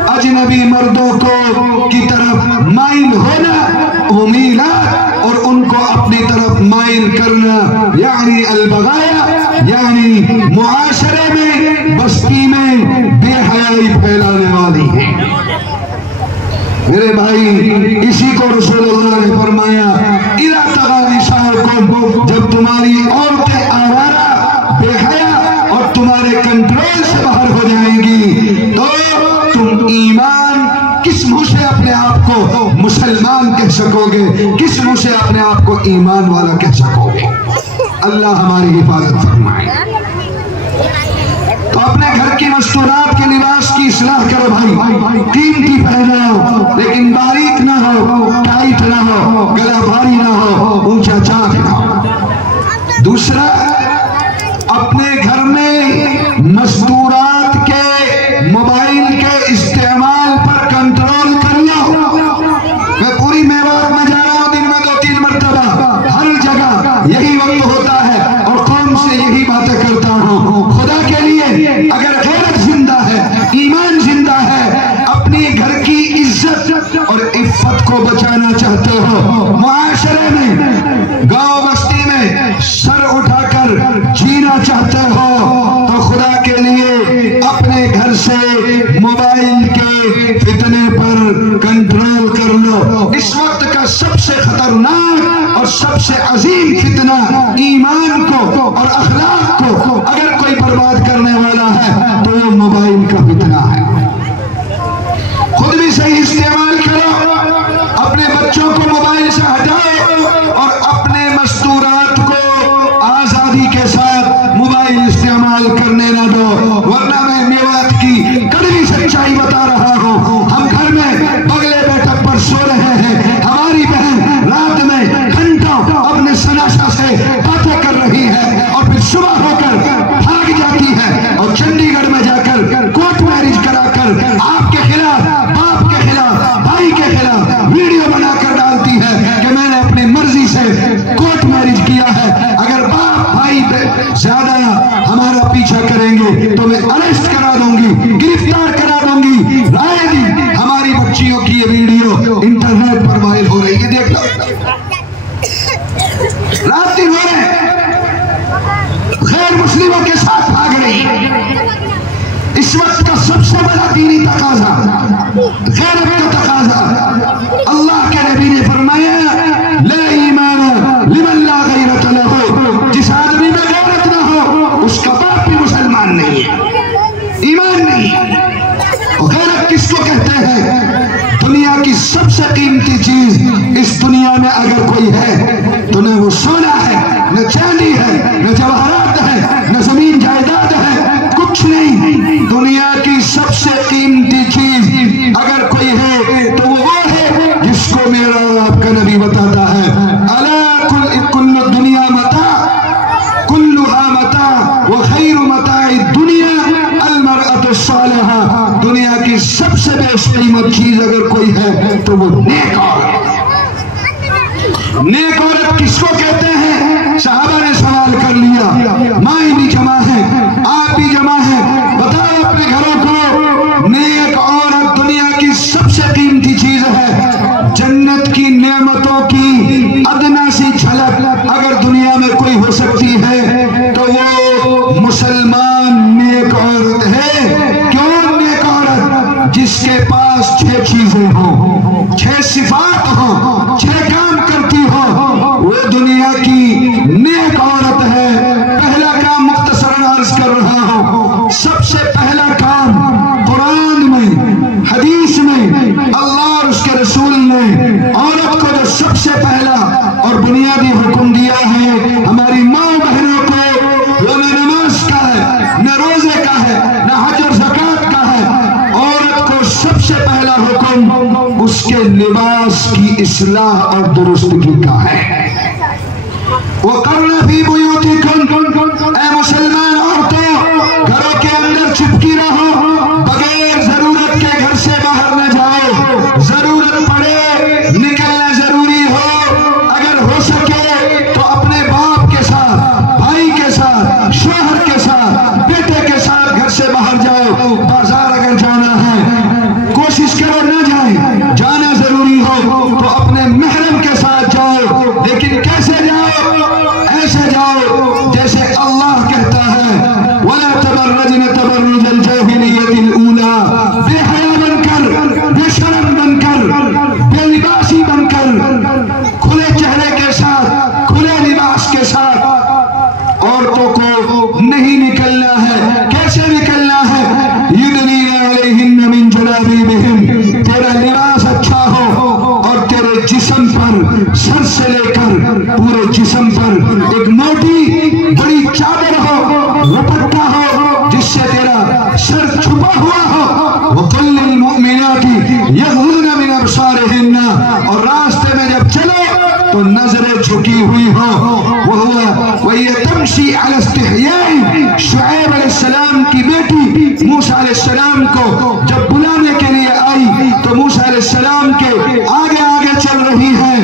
اجنبی مردوں کو کی طرف مائل ہونا، امیلات، اور ان کو اپنی طرف مائل کرنا، یعنی البغایا، یعنی معاشرے میں بستی میں بے حیائی پھیلانے والی ہے۔ میرے بھائی، اسی کو رسول اللہ نے فرمایا اذا طغى نساؤکم، جب تمہاری عورتیں آوارہ، بے حیا اور تمہارے کنٹرول سے باہر ہو جائیں گی تو تم ایمان کس منہ سے اپنے آپ کو مسلمان کہہ سکو گے، کس منہ سے اپنے آپ کو ایمان والا کہہ سکو گے؟ اللہ ہماری حفاظت فرمائے۔ تو اپنے گھر کی مستورات کے لباس کی اصلاح کرو بھائی، قیمتی پہنو، لیکن باریک نہ ہو، ٹائٹ نہ ہو، گلا بھاری نہ ہو، اونچا چاک نہ ہو۔ دوسرا، اپنے گھر میں مستورات کے موبائل کے استعمال پر کنٹرول کر لو۔ میں پوری میوات میں جا رہا ہوں، دن میں 2-3 مرتبہ، ہر جگہ یہی وقت ہوتا ہے اور قوم سے یہی باتیں کرتا ہوں۔ خدا کے لیے اگر غیرت زندہ ہے، ایمان زندہ ہے، اپنی گھر کی عزت اور عفت کو بچانا چاہتے ہو، معاشرے میں، گاؤں بستی میں سر اٹھا کر جینا چاہتے ہو، تو خدا کے لیے اپنے گھر سے موبائل کے فتنے پر کنٹرول کر لو۔ اس وقت کا سب سے خطرناک اور سب سے عظیم فتنہ ایمان کو اور اخلاق کو اگر کوئی برباد کرنے والا ہے تو وہ موبائل کا فتنہ ہے۔ خود بھی صحیح استعمال کرو، اپنے بچوں کو موبائل سے ہٹاؤ اور اپنے مستورات کو آزادی کے ساتھ موبائل استعمال کرنے نہ دو، ورنہ میں میوات کی کڑوی سچائی بتا رہا ہوں، ہم زیادہ ہمارا پیچھا کریں گے تو میں اریسٹ کرا دوں گی، گرفتار کرا دوں گی۔ رائے دی ہماری بچیوں کی یہ ویڈیو انٹرنیٹ پر وائرل ہو رہی ہے، دیکھ لو، رات دن ہو رہے ہیں، غیر مسلموں کے ساتھ بھاگ رہی۔ اس وقت کا سب سے بڑا دینی تقاضا، غیرت کا تقاضا، اللہ کے نبی نے فرمایا لا ایمان لمن لا غیرت لہ، جس آدمی میں غیرت نہ ہو اس کا باپ بھی مسلمان نہیں ہے، ایمان نہیں۔ اور غیرت کس کو کہتے ہیں؟ دنیا کی سب سے قیمتی چیز اس دنیا میں اگر کوئی ہے تو نہ وہ سونا ہے، نہ چاندی ہے، نہ جواہرات ہے، نہ زمین جائیداد ہے، کچھ نہیں۔ دنیا کی سب سے قیمتی چیز اگر کوئی ہے تو وہ ہے جس کو میرا آپ کا نبی بتاتا ہے الا کل الدنیا متاع کلھا متاع وخیر متاع الدنیا المرأة الصالحہ۔ دنیا کی سب سے بیش قیمت چیز اگر کوئی ہے تو وہ نیک عورت۔ نیک عورت کس کو کہتے ہیں؟ صحابہ نے سوال کر لیا، مائیں بھی جمع ہے، آپ بھی جمع ہے، بتاؤ اپنے گھروں کو، نیک عورت دنیا کی سب سے قیمتی چیز ہے۔ جنت کی نعمتوں کی ادنا سی جھلک اگر دنیا میں کوئی ہو سکتی ہے تو وہ مسلمان نیک عورت ہے۔ کیوں نیک عورت؟ جس کے پاس 6 چیزیں ہوں، 6 صفات ہوں، 6 کام کرتی ہو، وہ دنیا کی نیک عورت ہے۔ پہلا کام مختصراً عرض کر رہا ہوں، سب سے پہلا کام قرآن میں، حدیث میں، اللہ اور اس کے رسول نے عورت کو جو سب سے پہلا اور بنیادی حکم دیا ہے، ہماری ماں بہنوں کو، وہ نہ نماز کا ہے، نہ روزے کا ہے، نہ حج اور زکوٰۃ کا ہے۔ عورت کو سب سے پہلا حکم اس کے لباس کی اصلاح اور درستگی کا ہے۔ وَقَرْنَ فِي بُيُوتِكُنَّ، اے مسلمان عورتوں گھروں کے اندر چپکی رہو، بغیر ضرورت کے گھر سے باہر نہ جاؤ، ضرورت پڑے نکلنا ضروری ہو، اگر ہو سکے تو اپنے باپ کے ساتھ، بھائی کے ساتھ، شوہر کے ساتھ، بیٹے کے ساتھ گھر سے باہر جاؤ۔ بازار اگر جانا ہے کوشش کرو نہ جائیں، جانا ضروری ہو تو اپنے محرم کے ساتھ جاؤ، لیکن کیسے جاؤ؟ ایسے جاؤ جیسے اللہ کہتا ہے وَلَا تَبَرَّجْنَ تَبَرُّجَ الْجَاهِلِيَّةِ الْأُولَىٰ، بے حیا بن کر، بے شرم بن کر، بے لباسی بن کر، کھلے چہرے کے ساتھ، کھلے لباس کے ساتھ عورتوں کو نہیں نکلنا ہے۔ کیسے نکلنا ہے؟ يُدْنِينَ عَلَيْهِنَّ مِن جَلَابِيبِهِنَّ، تیرا لباس اچھا ہو اور تیرے جسم پر، سر سے لے کر پورے جسم پر ایک موٹی بڑی چادر ہو، دوپٹہ ہو جس سے تیرا سر چھپا ہوا ہو۔ وَقُلْ لِلْمُؤْمِنَاتِ يَغْضُضْنَ مِنْ أَبْصَارِهِنَّ، اور راستے میں جب چلو تو نظریں جھکی ہوئی ہوں۔ وَهِيَ تَمْشِي عَلَى اسْتِحْيَاءٍ، شعیب علیہ السلام کی بیٹی موسیٰ علیہ السلام کو جب بلانے کے لیے آئی تو موسیٰ علیہ السلام کے آگے آگے چل رہی ہے،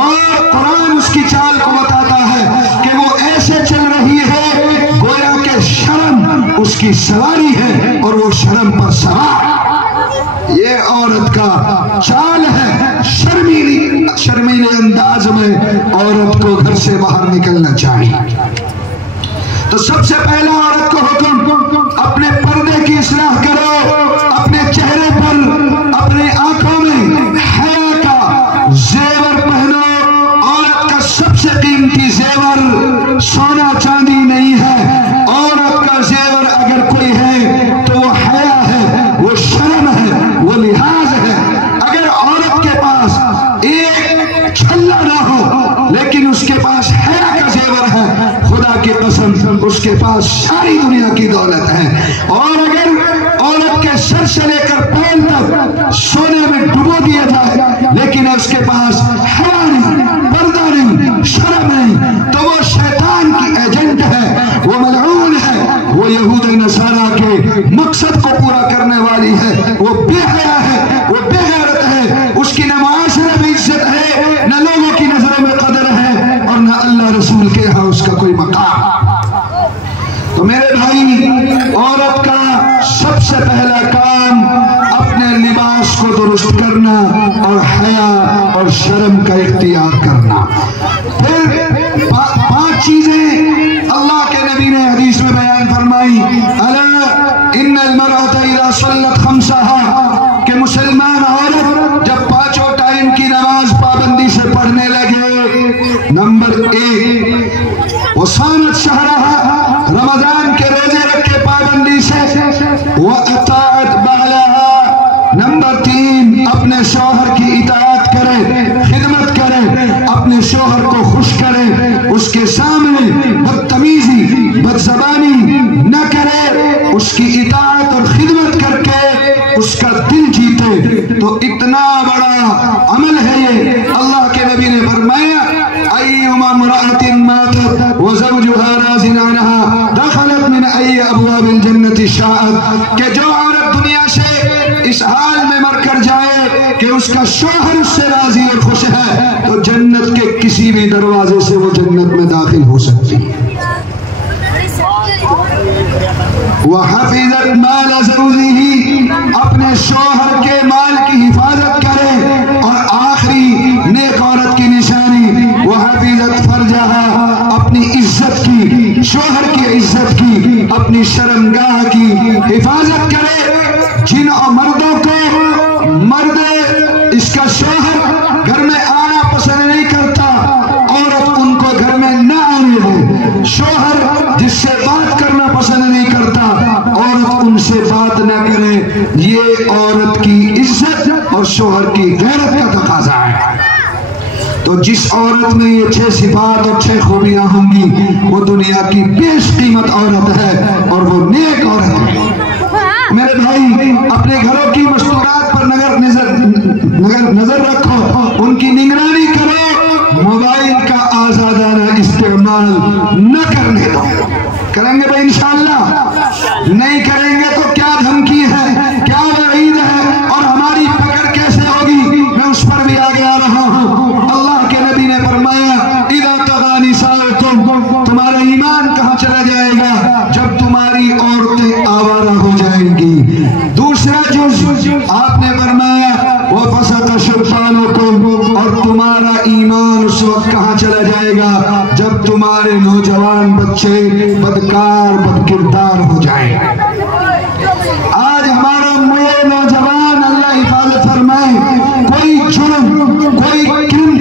اور قرآن اس کی چال کو بتاتا ہے کہ وہ ایسے چل رہی ہے گویا کہ شرم اس کی سواری ہے اور وہ شرم پر سوار۔ یہ عورت کا چال ہے، شرمیلے انداز میں عورت کو گھر سے باہر نکلنا چاہیے۔ تو سب سے پہلا عورت کو حکم، اپنے پردے کی اصلاح کرو، اپنے چہرے پر، اپنے آنکھوں میں حیا کا زیور پہنو۔ عورت کا سب سے قیمتی زیور سونا چاندی نہیں ہے، عورت کا زیور اگر کوئی ہے تو وہ حیا ہے، وہ شرم ہے، وہ لحاظ ہے۔ اگر عورت کے پاس ایک چھلا نہ ہو لیکن اس کے پاس حیا کا زیور ہے، خدا کی قسم اس کے پاس ساری دنیا کی دولت ہے۔ اور اگر عورت کے سر سے لے کر پیر تک سونے میں ڈبو دیا جائے لیکن اس کے پاس حیا نہیں، پردہ نہیں، شرم نہیں، تو وہ شیطان کی ایجنٹ ہے، وہ ملعون ہے، وہ یہود نصارہ کے مقصد کو پورا کرنے والی ہے، وہ بے حیا ہے، وہ بے غیرت ہے، اس کی نہ معاشرے میں عزت ہے، نہ لوگوں کی نظروں میں قدر ہے، اور نہ اللہ رسول کے ہاں اس کا کوئی مقام۔ کو درست کرنا اور حیا اور شرم کا اختیار کرنا. پھر 5 چیزیں اللہ کے نبی نے حدیث میں بیان فرمائی. الا ان المرأة اذا صلت خمسها کہ مسلمان عورت جب 5 ٹائم کی نماز پابندی سے پڑھنے لگے. نمبر 1 وصامت شہرها رمضان کے روزے رکھے پابندی سے. وَأَطَاعَتْ بَعْلَهَا نمبر 3 اپنے شوہر کی اطاعت کرے، خدمت کرے، اپنے شوہر کو خوش کرے، اس کے سامنے بدتمیزی بدزبانی نہ کرے، اس کی اطاعت اور خدمت کر کے اس کا دل جیتے. تو اتنا بڑا عمل ہے یہ. اللہ کے نبی نے فرمایا ایما امرأة ماتت وزوجها راض عنها دخلت من ای ابواب الجنت شاءت کہ جو عورت دنیا سے اس حال میں مر کر جائے کہ اس کا شوہر اس سے راضی اور خوش ہے تو جنت کے کسی بھی دروازے سے وہ جنت میں داخل ہو سکتی ہے. وَحَفِظَتْ مَالَ زَوْجِهِ اپنے شوہر کے مال کی حفاظت کرے. اور آخری نیک عورت کی نشانی وَحَفِظَتْ فَرْجَهَا اپنی عزت کی، شوہر کی عزت کی، اپنی شرمگاہ کی حفاظت کرے. جن مردوں کو مرد اس کا شوہر گھر میں آنا پسند نہیں کرتا، عورت ان کو گھر میں نہ آنے دے. شوہر جس سے بات کرنا پسند نہیں کرتا، عورت ان سے بات نہ کرے. یہ عورت کی عزت اور شوہر کی غیرت کا تقاضا ہے. تو جس عورت میں یہ 6 صفات اور 6 خوبیاں ہوں گی وہ دنیا کی بیش قیمت عورت ہے اور وہ نیک عورت ہے. میرے بھائی اپنے گھروں کی مستورات پر نظر رکھو، ان کی نگرانی کرو. موبائل کا آزادانہ استعمال نہ کرنے دو. کریں گے بھائی انشاءاللہ؟ نہیں کریں گے تو کیا دھمکی ہے، کیا وعید ہے اور ہماری پکڑ کیسے ہوگی، میں اس پر بھی آگے آ رہا ہوں. اللہ کے نبی نے فرمایا اذا طغى نساؤكم تمہارا ایمان کہاں چلا جائے گا جب تمہاری عورتیں آوارہ ہو جائیں گی. دوسرا جز آپ نے فرمایا وفسق شیطانکم اور تمہارا ایمان اس وقت کہاں چلا جائے گا جب تمہارے نوجوان بچے بدکار بدکردار ہو جائیں. آج ہمارا یہ نوجوان اللہ حفاظت فرمائے کوئی جرم کوئی کرم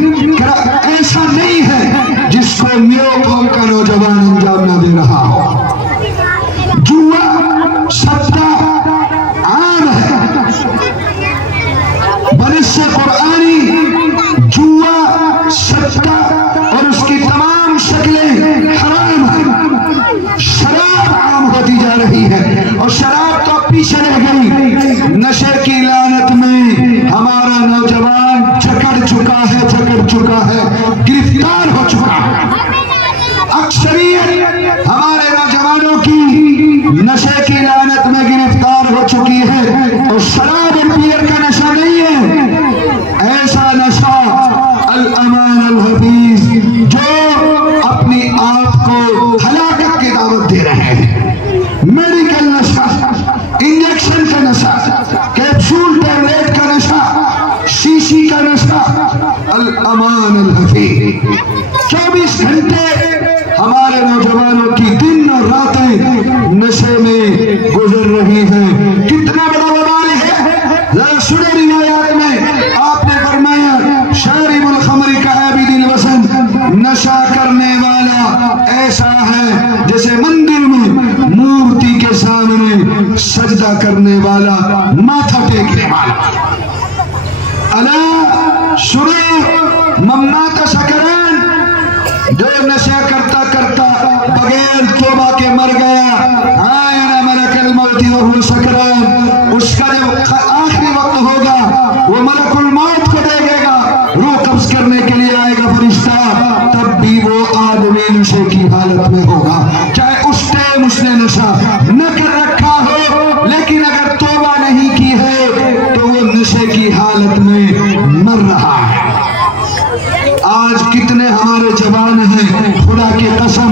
ایسا نہیں ہے جس کو میرے قوم کا نوجوان انجام نہ دے رہا ہو. جوا ستا عام ہے، بنص قرآنی جوا ستا اور اس کی تمام شکلیں حرام ہیں. شراب عام ہوتی جا رہی ہے اور شراب تو پیچھے رہ گئی. نشے کی لعنت میں ہمارا نوجوان جکڑ چکا ہے، گرفتار ہو چکا ہے. اکثریت ہمارے نوجوانوں کی نشے کی لعنت میں گرفتار ہو چکی ہے. اور شراب اور بیئر کا نشہ نہیں ہے، ایسا نشہ الامان الحفیظ جو اپنی آپ کو ہلاکت کی دعوت دے رہے ہیں. میڈیکل نشہ، انجیکشن کا نشہ، کیپسول ٹیبلیٹ کا نشہ، شیشی کا نشہ. الامان الحفیظ 24 گھنٹے ہمارے نوجوانوں کی دن اور راتیں نشے میں گزر رہی ہیں. کتنا بڑا وبال ہے. ذرا سنیں روایات میں آپ نے فرمایا شارب الخمر کعابد الوثن نشہ کرنے والا ایسا ہے جیسے مندر میں مورتی کے سامنے سجدہ کرنے والا، ماتھا ٹیکنے والا. الا شروع ممات سکران جو نشہ کرتا بغیر توبہ کے مر گیا، آئنا ملک الموت وہو سکران، اس کا جب آخری وقت ہوگا وہ ملک الموت کو دیکھے گا، روح قبض کرنے کے لیے آئے گا فرشتہ، تب بھی وہ آدمی نشے کی حالت میں ہوگا. چاہے اس ٹائم اس نے نشہ نہ کر رکھا ہو لیکن اگر توبہ نہیں کی ہے تو وہ نشے کی حالت میں مر رہا ہے. آج کتنے ہمارے جوان ہیں خدا کی قسم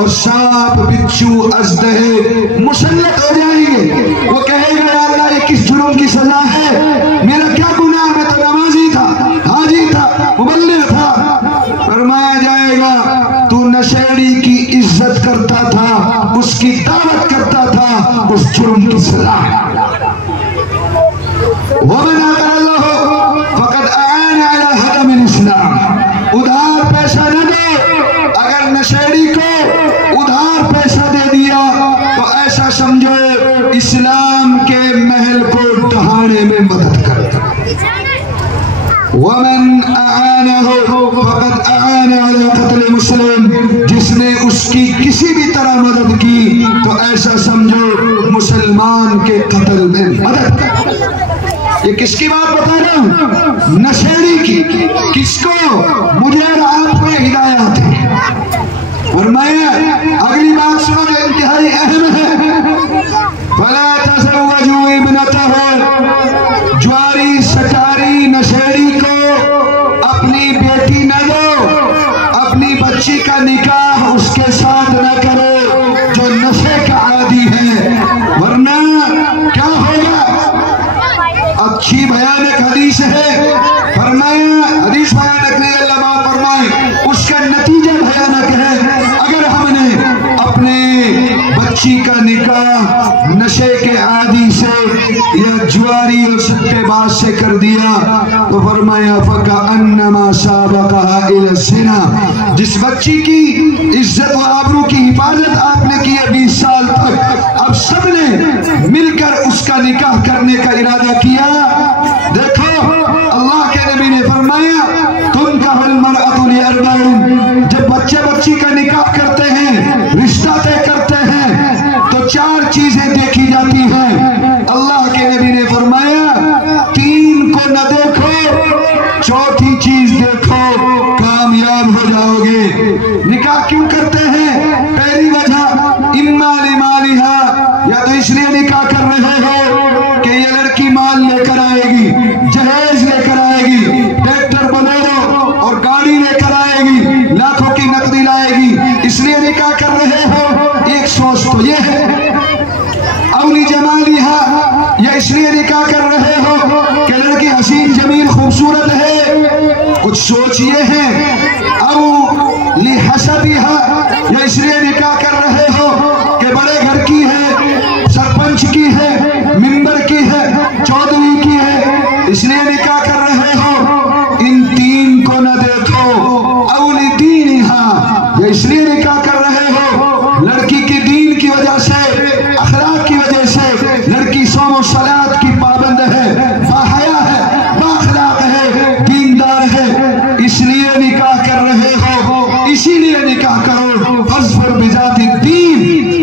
اور سانپ بچھو ازدہے مسلط ہو جائیں گے. وہ کہے گا یا اللہ یہ کس جرم کی سزا ہے؟ میرا کیا گناہ؟ میں تو نمازی تھا، حاجی تھا، مبلغ تھا. فرمایا جائے گا تو نشیڑی کی عزت کرتا تھا، اس کی دعوت کرتا تھا، اس جرم کی سزا ہے. وَمَنْ أَقَلَّهُ فَقَدْ أَعَانَ عَلَى هَدَمِ الْإِسْلَامِ. ادھار پیسہ نہ دے. اگر نشیڑی کو ادھار پیسہ دے دیا تو ایسا سمجھو اسلام کے محل کو ڈھانے میں مدد کرتا. وَمَنْ أَعَانَهُ فَقَدْ أَعَانَ عَلَى قَتْلِ مُسْلِمٍ. جس نے اس کی کسی بھی طرح مدد کی تو ایسا سمجھو مسلمان کے قتل میں مدد کرتا. یہ کس کی بات بتا رہا ہوں؟ نشیڑی کی. کس کو؟ مجھے اور آپ کو ہدایات ہے. فرمایا اگلی بات سنو جو انتہائی اہم ہے. فَلَا تَزَوَّجُوا ابْنَتَهُ. جواری سٹاری نشیڑی کو اپنی بیٹی نہ دو. اپنی بچی کا نکاح اس کے ساتھ نہ کرو جو نشے کا عادی ہے، ورنہ کیا ہوگا؟ اچھی بھیانک حدیث ہے. فرمایا حدیث بھیانک نہیں، اللہ بات فرمائے اس کا نتیجہ بھیانک ہے. اگر ہم نے اپنے بچی کا نکاح نشے کے عادی سے یا جواری اور سٹے باز سے کر دیا تو فرمایا فَكَأَنَّمَا سَابَقَهَا إِلَى الزِّنَا. جس بچی کی عزت و آبرو کی حفاظت آپ نے کی 20 سال تک، اب سب نے مل کر اس کا نکاح کرنے کا ارادہ کیا. دیکھو اللہ کے نبی نے فرمایا تُنْكَحُ الْمَرْأَةُ لِأَرْبَعٍ. جب بچے بچی کا نکاح کرتے ہیں، رشتہ طے کرتے ہیں تو 4 چیزیں دیکھی جاتی ہیں. اللہ کے نبی نے فرمایا 3 کو نہ دیکھو، 4تھی چیز دیکھو، کامیاب ہو جاؤ گے. نکاح کیوں کرتے ہیں؟ پہلی وجہ اما لمالها، یا تو اس لیے نکاح کر رہے ہو کہ یہ لڑکی مال لے کر آئے گی، جہیز لے کر آئے گی، ٹریکٹر بلیرو اور گاڑی لے کر آئے گی، لاکھوں کی نقدی لائے گی، اس لیے نکاح کر رہے ہو. ایک سوچ تو یہ ہے. اولی جمالها، یا اس لیے نکاح کر رہے ہو کہ لڑکی حسین جمیل خوبصورت ہے، کچھ سوچ یہ ہے. او لحسبها، یا اس لیے نکاح کر رہے ہو کہ بڑے گھر کی ہے، سرپنچ کی ہے، ممبر کی ہے، چودھری کی ہے، اس لیے نکاح کر رہے ہو. ان 3 کو نہ دیکھو. او لدینها، یا اس لیے نکاح کر رہے ہو لڑکی کی دین کی وجہ سے، اخلاق کی وجہ سے. لڑکی صوم و صلاۃ کی پابند ہے، باحیا ہے، بااخلاق ہے، دیندار ہے، اس لیے نکاح کر رہے ہو. اسی لیے نکاح کرو. فاظفر بذات الدین،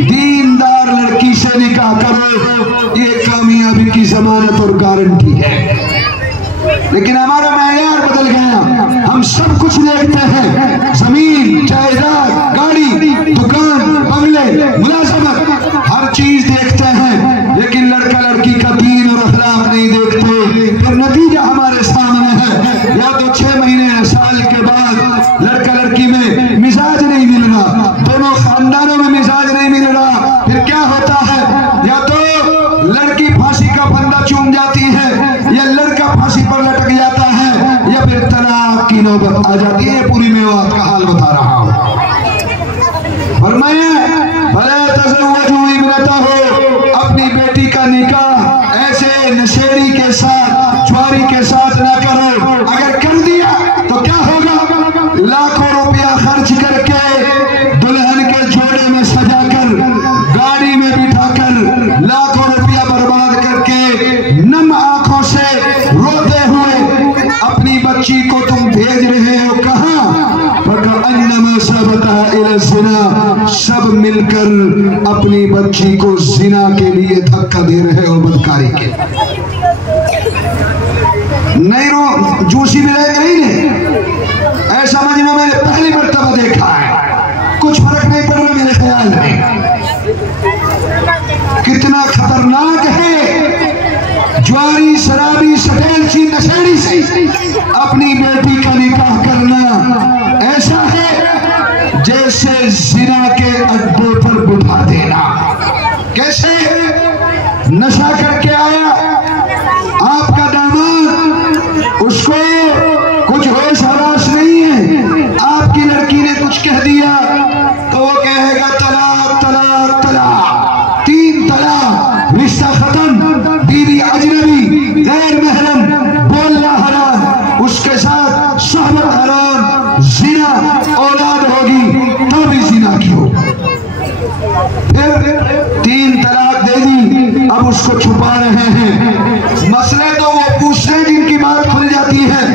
دیندار لڑکی سے نکاح کرو. یہ کامیابی کی ضمانت اور گارنٹی ہے. لیکن ہمارا معیار بدل گیا. ہم سب کچھ دیکھتے ہیں، زمین، جائیداد، گاڑی، دکان، بنگلے، ملازمت، ہر چیز دیکھتے ہیں، لیکن لڑکا لڑکی کا دین اور اخلاق نہیں دیکھتے. پھر نتیجہ ہمارے سامنے ہے. یا تو 6 مہینے سال کے بعد لڑکا لڑکی میں مزاج نہیں مل رہا، دونوں خاندانوں میں مزاج نہیں مل رہا. پھر کیا ہوتا ہے؟ یا تو لڑکی پھانسی کا پھندا چوم جاتی ہے، یا لڑکا پھانسی پر لٹک جاتا ہے، یا پھر طلاق کی نوبت آ جاتی ہے. پوری میوات کا حال بتا رہا ہوں. فرمایا فَلَا تَزَوَّجُوا ابْنَتَهُ. اپنی بیٹی کا نکاح ایسے نشیڑی کے ساتھ، جواری کے ساتھ نہ کرو. اگر کر دیا تو کیا ہوگا؟ لاکھوں روپیہ خرچ کر کے دلہن کے جوڑے میں سجا کر، گاڑی میں بٹھا کر، لاکھوں روپیہ برباد کر کے نم آنکھوں سے روتے ہوئے اپنی بچی کو تم بھیج رہے ہو کہاں؟ فَكَأَنَّمَا سَابَقَهَا إِلَى الزِّنَا. سب مل کر اپنی بچی کو زنا کے لیے دھکا دے رہے ہو، بدکاری کے. نہیں رو جوسی ملے گا ہی نہیں. ایسا مجمع میں نے پہلی مرتبہ دیکھا ہے. کچھ فرق نہیں پڑ رہا میرے خیال میں. کتنا خطرناک ہے جواری، شرابی، سٹیلچی، نشیڑی سے اپنی بیٹی کا نکاح کرنا. ایسا ہے جیسے زنا کے کے اڈے پر بٹھا دینا. کیسے؟ نشہ کر کے آیا آپ کا داماد، اس کو کچھ ہوش حواس نہیں ہے، آپ کی لڑکی نے کچھ کہہ دیا تو وہ کہے گا طلاق طلاق طلاق، 3 طلاق، رشتہ ختم، بیوی اجنبی غیر محرم، بولنا حرام، اس کے ساتھ صحبت حرام، زنا، اولاد ہوگی تو بھی زنا کی ہو. پھر 3 طلاق دے دی، اب اس کو چھپا رہے ہیں. مسئلے تو وہ پوچھتے ہیں جن کی بات کھل جاتی ہے.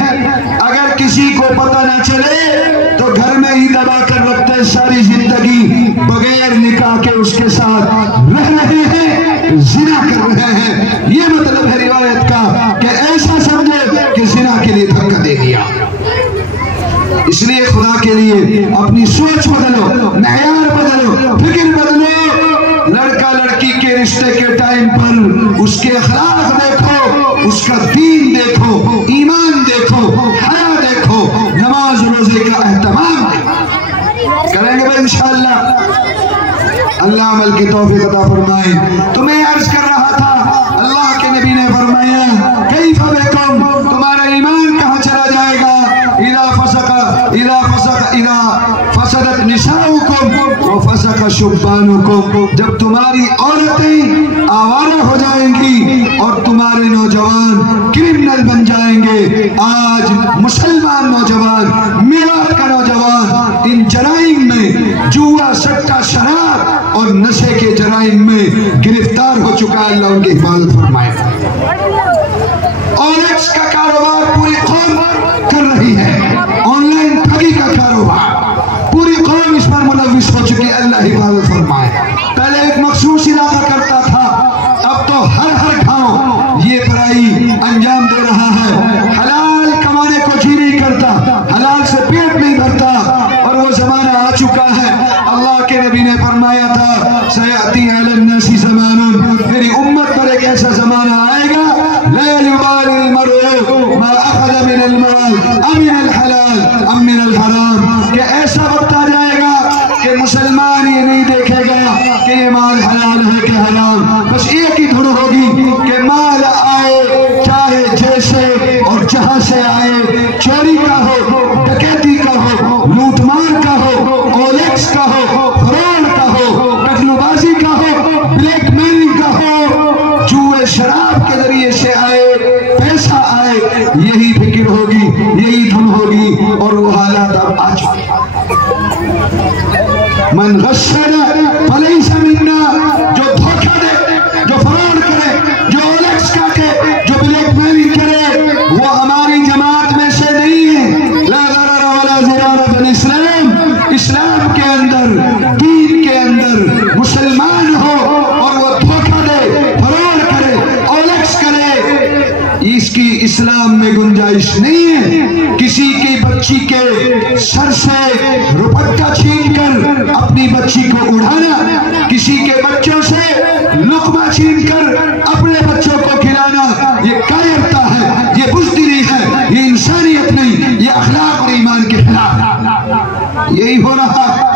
اگر کسی کو پتہ نہ چلے تو گھر میں ہی دبا کر رکھتے، ساری زندگی بغیر نکاح کے اس کے ساتھ رہ رہے ہیں، زنا کر رہے ہیں. یہ مطلب ہے روایت کا کہ ایسا سمجھے کہ زنا کے لیے دھکا دے دیا. اس لیے خدا کے لیے اپنی سوچ بدلو، معیار بدلو، فکر بدلو. لڑکا لڑکی کے رشتے کے ٹائم پر اس کے اخلاق دیکھو، اس کا دین دیکھو، ایمان دیکھو، حیا دیکھو، نماز روزے کا اہتمام کریں گے بھائی انشاءاللہ. اللہ عمل کی توفیق عطا فرمائے. تو میں عرض کر رہا تھا، اللہ کے نبی نے فرمایا کیف بکم، تمہارا ایمان کہاں چلا جائے گا؟ اذا فسدت نساؤکم وفسق شبانکم، جب تمہاری عورتیں آوارہ ہو جائیں گی اور تمہارے نوجوان کرمنل بن جائیں گے. آج مسلمان نوجوان، میوات کا نوجوان ان جرائم میں، جوا، سٹا، شراب اور نشے کے جرائم میں گرفتار ہو چکا ہے. اللہ ان کی حفاظت فرمائے. اولکس کا کاروبار پوری قوم کر رہی ہے، آن لائن ٹھگی کا کاروبار پوری قوم اس پر ملوث ہو چکی. اللہ حفاظت فرمائے. پہلے ایک مخصوص علاقہ کرتا تھا، اب تو ہر گاؤں یہ برائی انجام دے رہا ہے. حلال کمانے کو جی نہیں کرتا، حلال سے پیٹ نہیں بھرتا، اور وہ زمانہ آ چکا ہے. اللہ کے نبی نے فرمایا تھا سیأتی علی الناس زمان، میری امت پر ایک ایسا زمانہ آئے گا لا یبالی المرء ما اخذ من المال ام من الحلال ام من الحرام، کہ ایسا وقت آ جائے گا کہ مسلمان یہ نہیں دیکھے گا کہ یہ مال حلال ہے کہ حرام. بس ایک ہی دھن ہوگی کہ مال آئے چاہے جیسے اور جہاں سے آئے، چوری کا ہو، ڈکیتی کا ہو، لوٹ مار کا ہو، اولکس کا ہو، فراڈ کا ہو، قتل بازی کا ہو، بلیک میل کا ہو، جوئے شراب کے ذریعے سے آئے، پیسہ آئے. یہی فکر ہوگی، یہی دھن ہوگی، اور وہ حالات اب آ چکے. من غشنا فلیس منا، جو دھوکہ دے، جو فراڈ کرے، جو اولکس کا کے، جو بلیک میل کرے، وہ ہماری جماعت میں سے نہیں ہے. لا ضرر ولا ضرار فی الاسلام، اسلام کے اندر، دین کے اندر مسلمان ہو اور وہ دھوکہ دے، فراڈ کرے، اولکس کرے، اس کی اسلام میں گنجائش نہیں ہے. کسی کی بچی کے سر سے روپٹہ چھین کر اپنی بچی کو اڑانا، کسی کے بچوں سے لقمہ چھین کر اپنے بچوں کو کھلانا، یہ کائرتا ہے، یہ بزدلی ہے، یہ انسانیت نہیں، یہ اخلاق اور ایمان کے خلاف. یہی ہو رہا ہے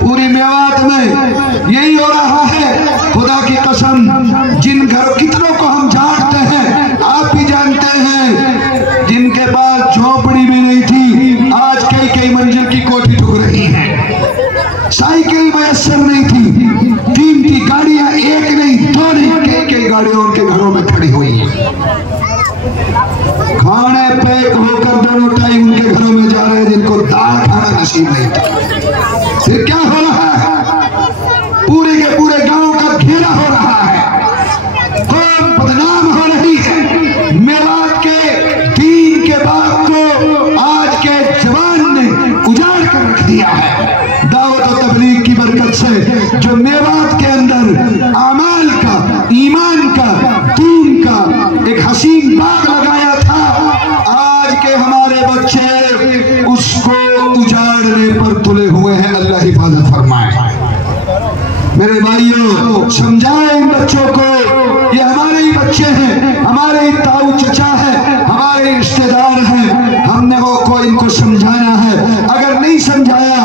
پوری میوات میں، یہی ہو رہا ہے. خدا کی قسم، جن گھر کتنوں کو ہم جھانکتے ہیں، آپ بھی جانتے ہیں، جن کے پاس جھونپڑی بھی نہیں تھی، آج کئی منزل کی کوٹھی ٹھک رہی ہیں. سائیکل میسر نہیں تھی، قیمتی گاڑیاں ایک نہیں، 2 نہیں، کئی گاڑیاں ان کے گھروں میں کھڑی ہوئی ہیں. کھانے پیک ہو کر دونوں ٹائم ان کے گھروں میں جا رہے ہیں جن کو دال کھانا نصیب نہیں تھا. پھر کیا ہو رہا ہے؟ پورے کے پورے گاؤں کا گھیرا ہو رہا ہے، قوم بدنام ہو رہی ہے. میوات کے دین کے باغ کو آج کے جوان نے اجاڑ کر رکھ دیا ہے. دعوت و تبلیغ کی برکت سے جو میوات کے اندر اعمال کا، ایمان کا، دین کا ایک حسین باغ لگایا تھا، آج کے ہمارے بچے اس کو اجاڑنے پر تلے ہوئے ہیں. اللہ حفاظت فرمائے. میرے بھائیوں، سمجھائیں ان بچوں کو، یہ ہمارے ہی بچے ہیں، ہمارے ہی تاؤ چچا ہیں، ہمارے ہی رشتہ دار ہیں. ہم نے وہ کو ان کو سمجھانا ہے. اگر نہیں سمجھایا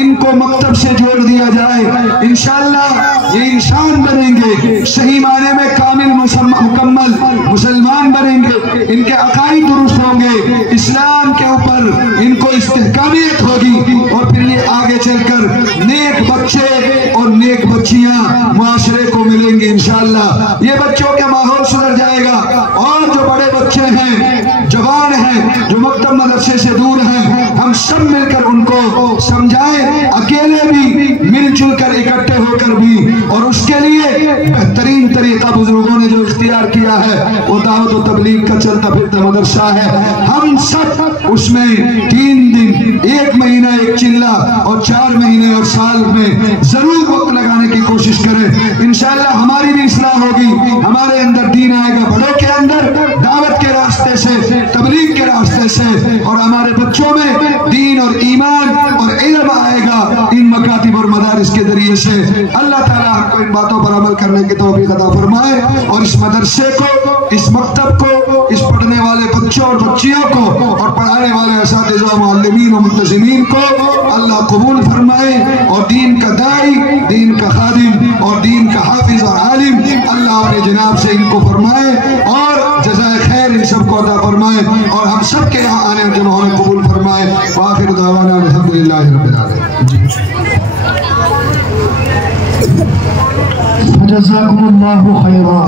ان کو مکتب سے جوڑ دیا جائے، انشاءاللہ یہ انسان بنیں گے، صحیح معنی میں کامل مکمل مسلمان بنیں گے، ان کے عقائد درست ہوں گے، اسلام کے اوپر ان کو استحکامیت ہوگی، اور پھر یہ آگے چل کر نیک بچے اور نیک بچیاں معاشرے کو ملیں گے انشاءاللہ۔ یہ بچوں کے ماحول سدھر جائے گا، اور جو بڑے بچے ہیں، جوان ہیں، جو مکتب مدرسے سے دور ہیں، ہم سب مل کر ان کو سمجھائیں، اکیلے بھی مل جل کر اکٹھے ہو کر بھی، اور اس کے لیے بہترین طریقہ بزرگوں نے جو اختیار کیا ہے وہ دعوت و تبلیغ کا چلتا پھرتا مدرسہ ہے۔ ہم سب اس میں 3 دن، 1 مہینہ ایک چلہ، اور 4 مہینے اور سال میں ضرور وقت لگانے کی کوشش کریں، انشاءاللہ ہماری بھی اصلاح ہوگی، ہمارے اندر دین آئے گا، بڑوں کے اندر دعوت کے راستے سے، تبلیغ کے راستے سے، اور ہمارے بچوں میں دین اور ایمان اور علم آئے گا ان مکاتب اور مدارس کے ذریعے سے۔ اللہ تعالیٰ ہم کو ان باتوں پر عمل کرنے کی توفیق عطا فرمائے، اور اس مدرسے کو، اس مکتب کو، اس پڑھنے والے بچوں اور بچیوں کو، اور پڑھانے والے اساتذہ و معلمین و منتظمین کو اللہ قبول فرمائے، اور دین کا داعی، دین کا خادم اور دین کا حافظ اور عالم اللہ اپنے جناب سے ان کو فرمائے، اور جزائے خیر ان سب کو عطا فرمائے، اور ہم سب کے یہاں آنے جمع ہونے قبول فرمائے۔ وآخر دعوانا الحمدللہ رب العالمین۔ جزاکم اللہ خیرا۔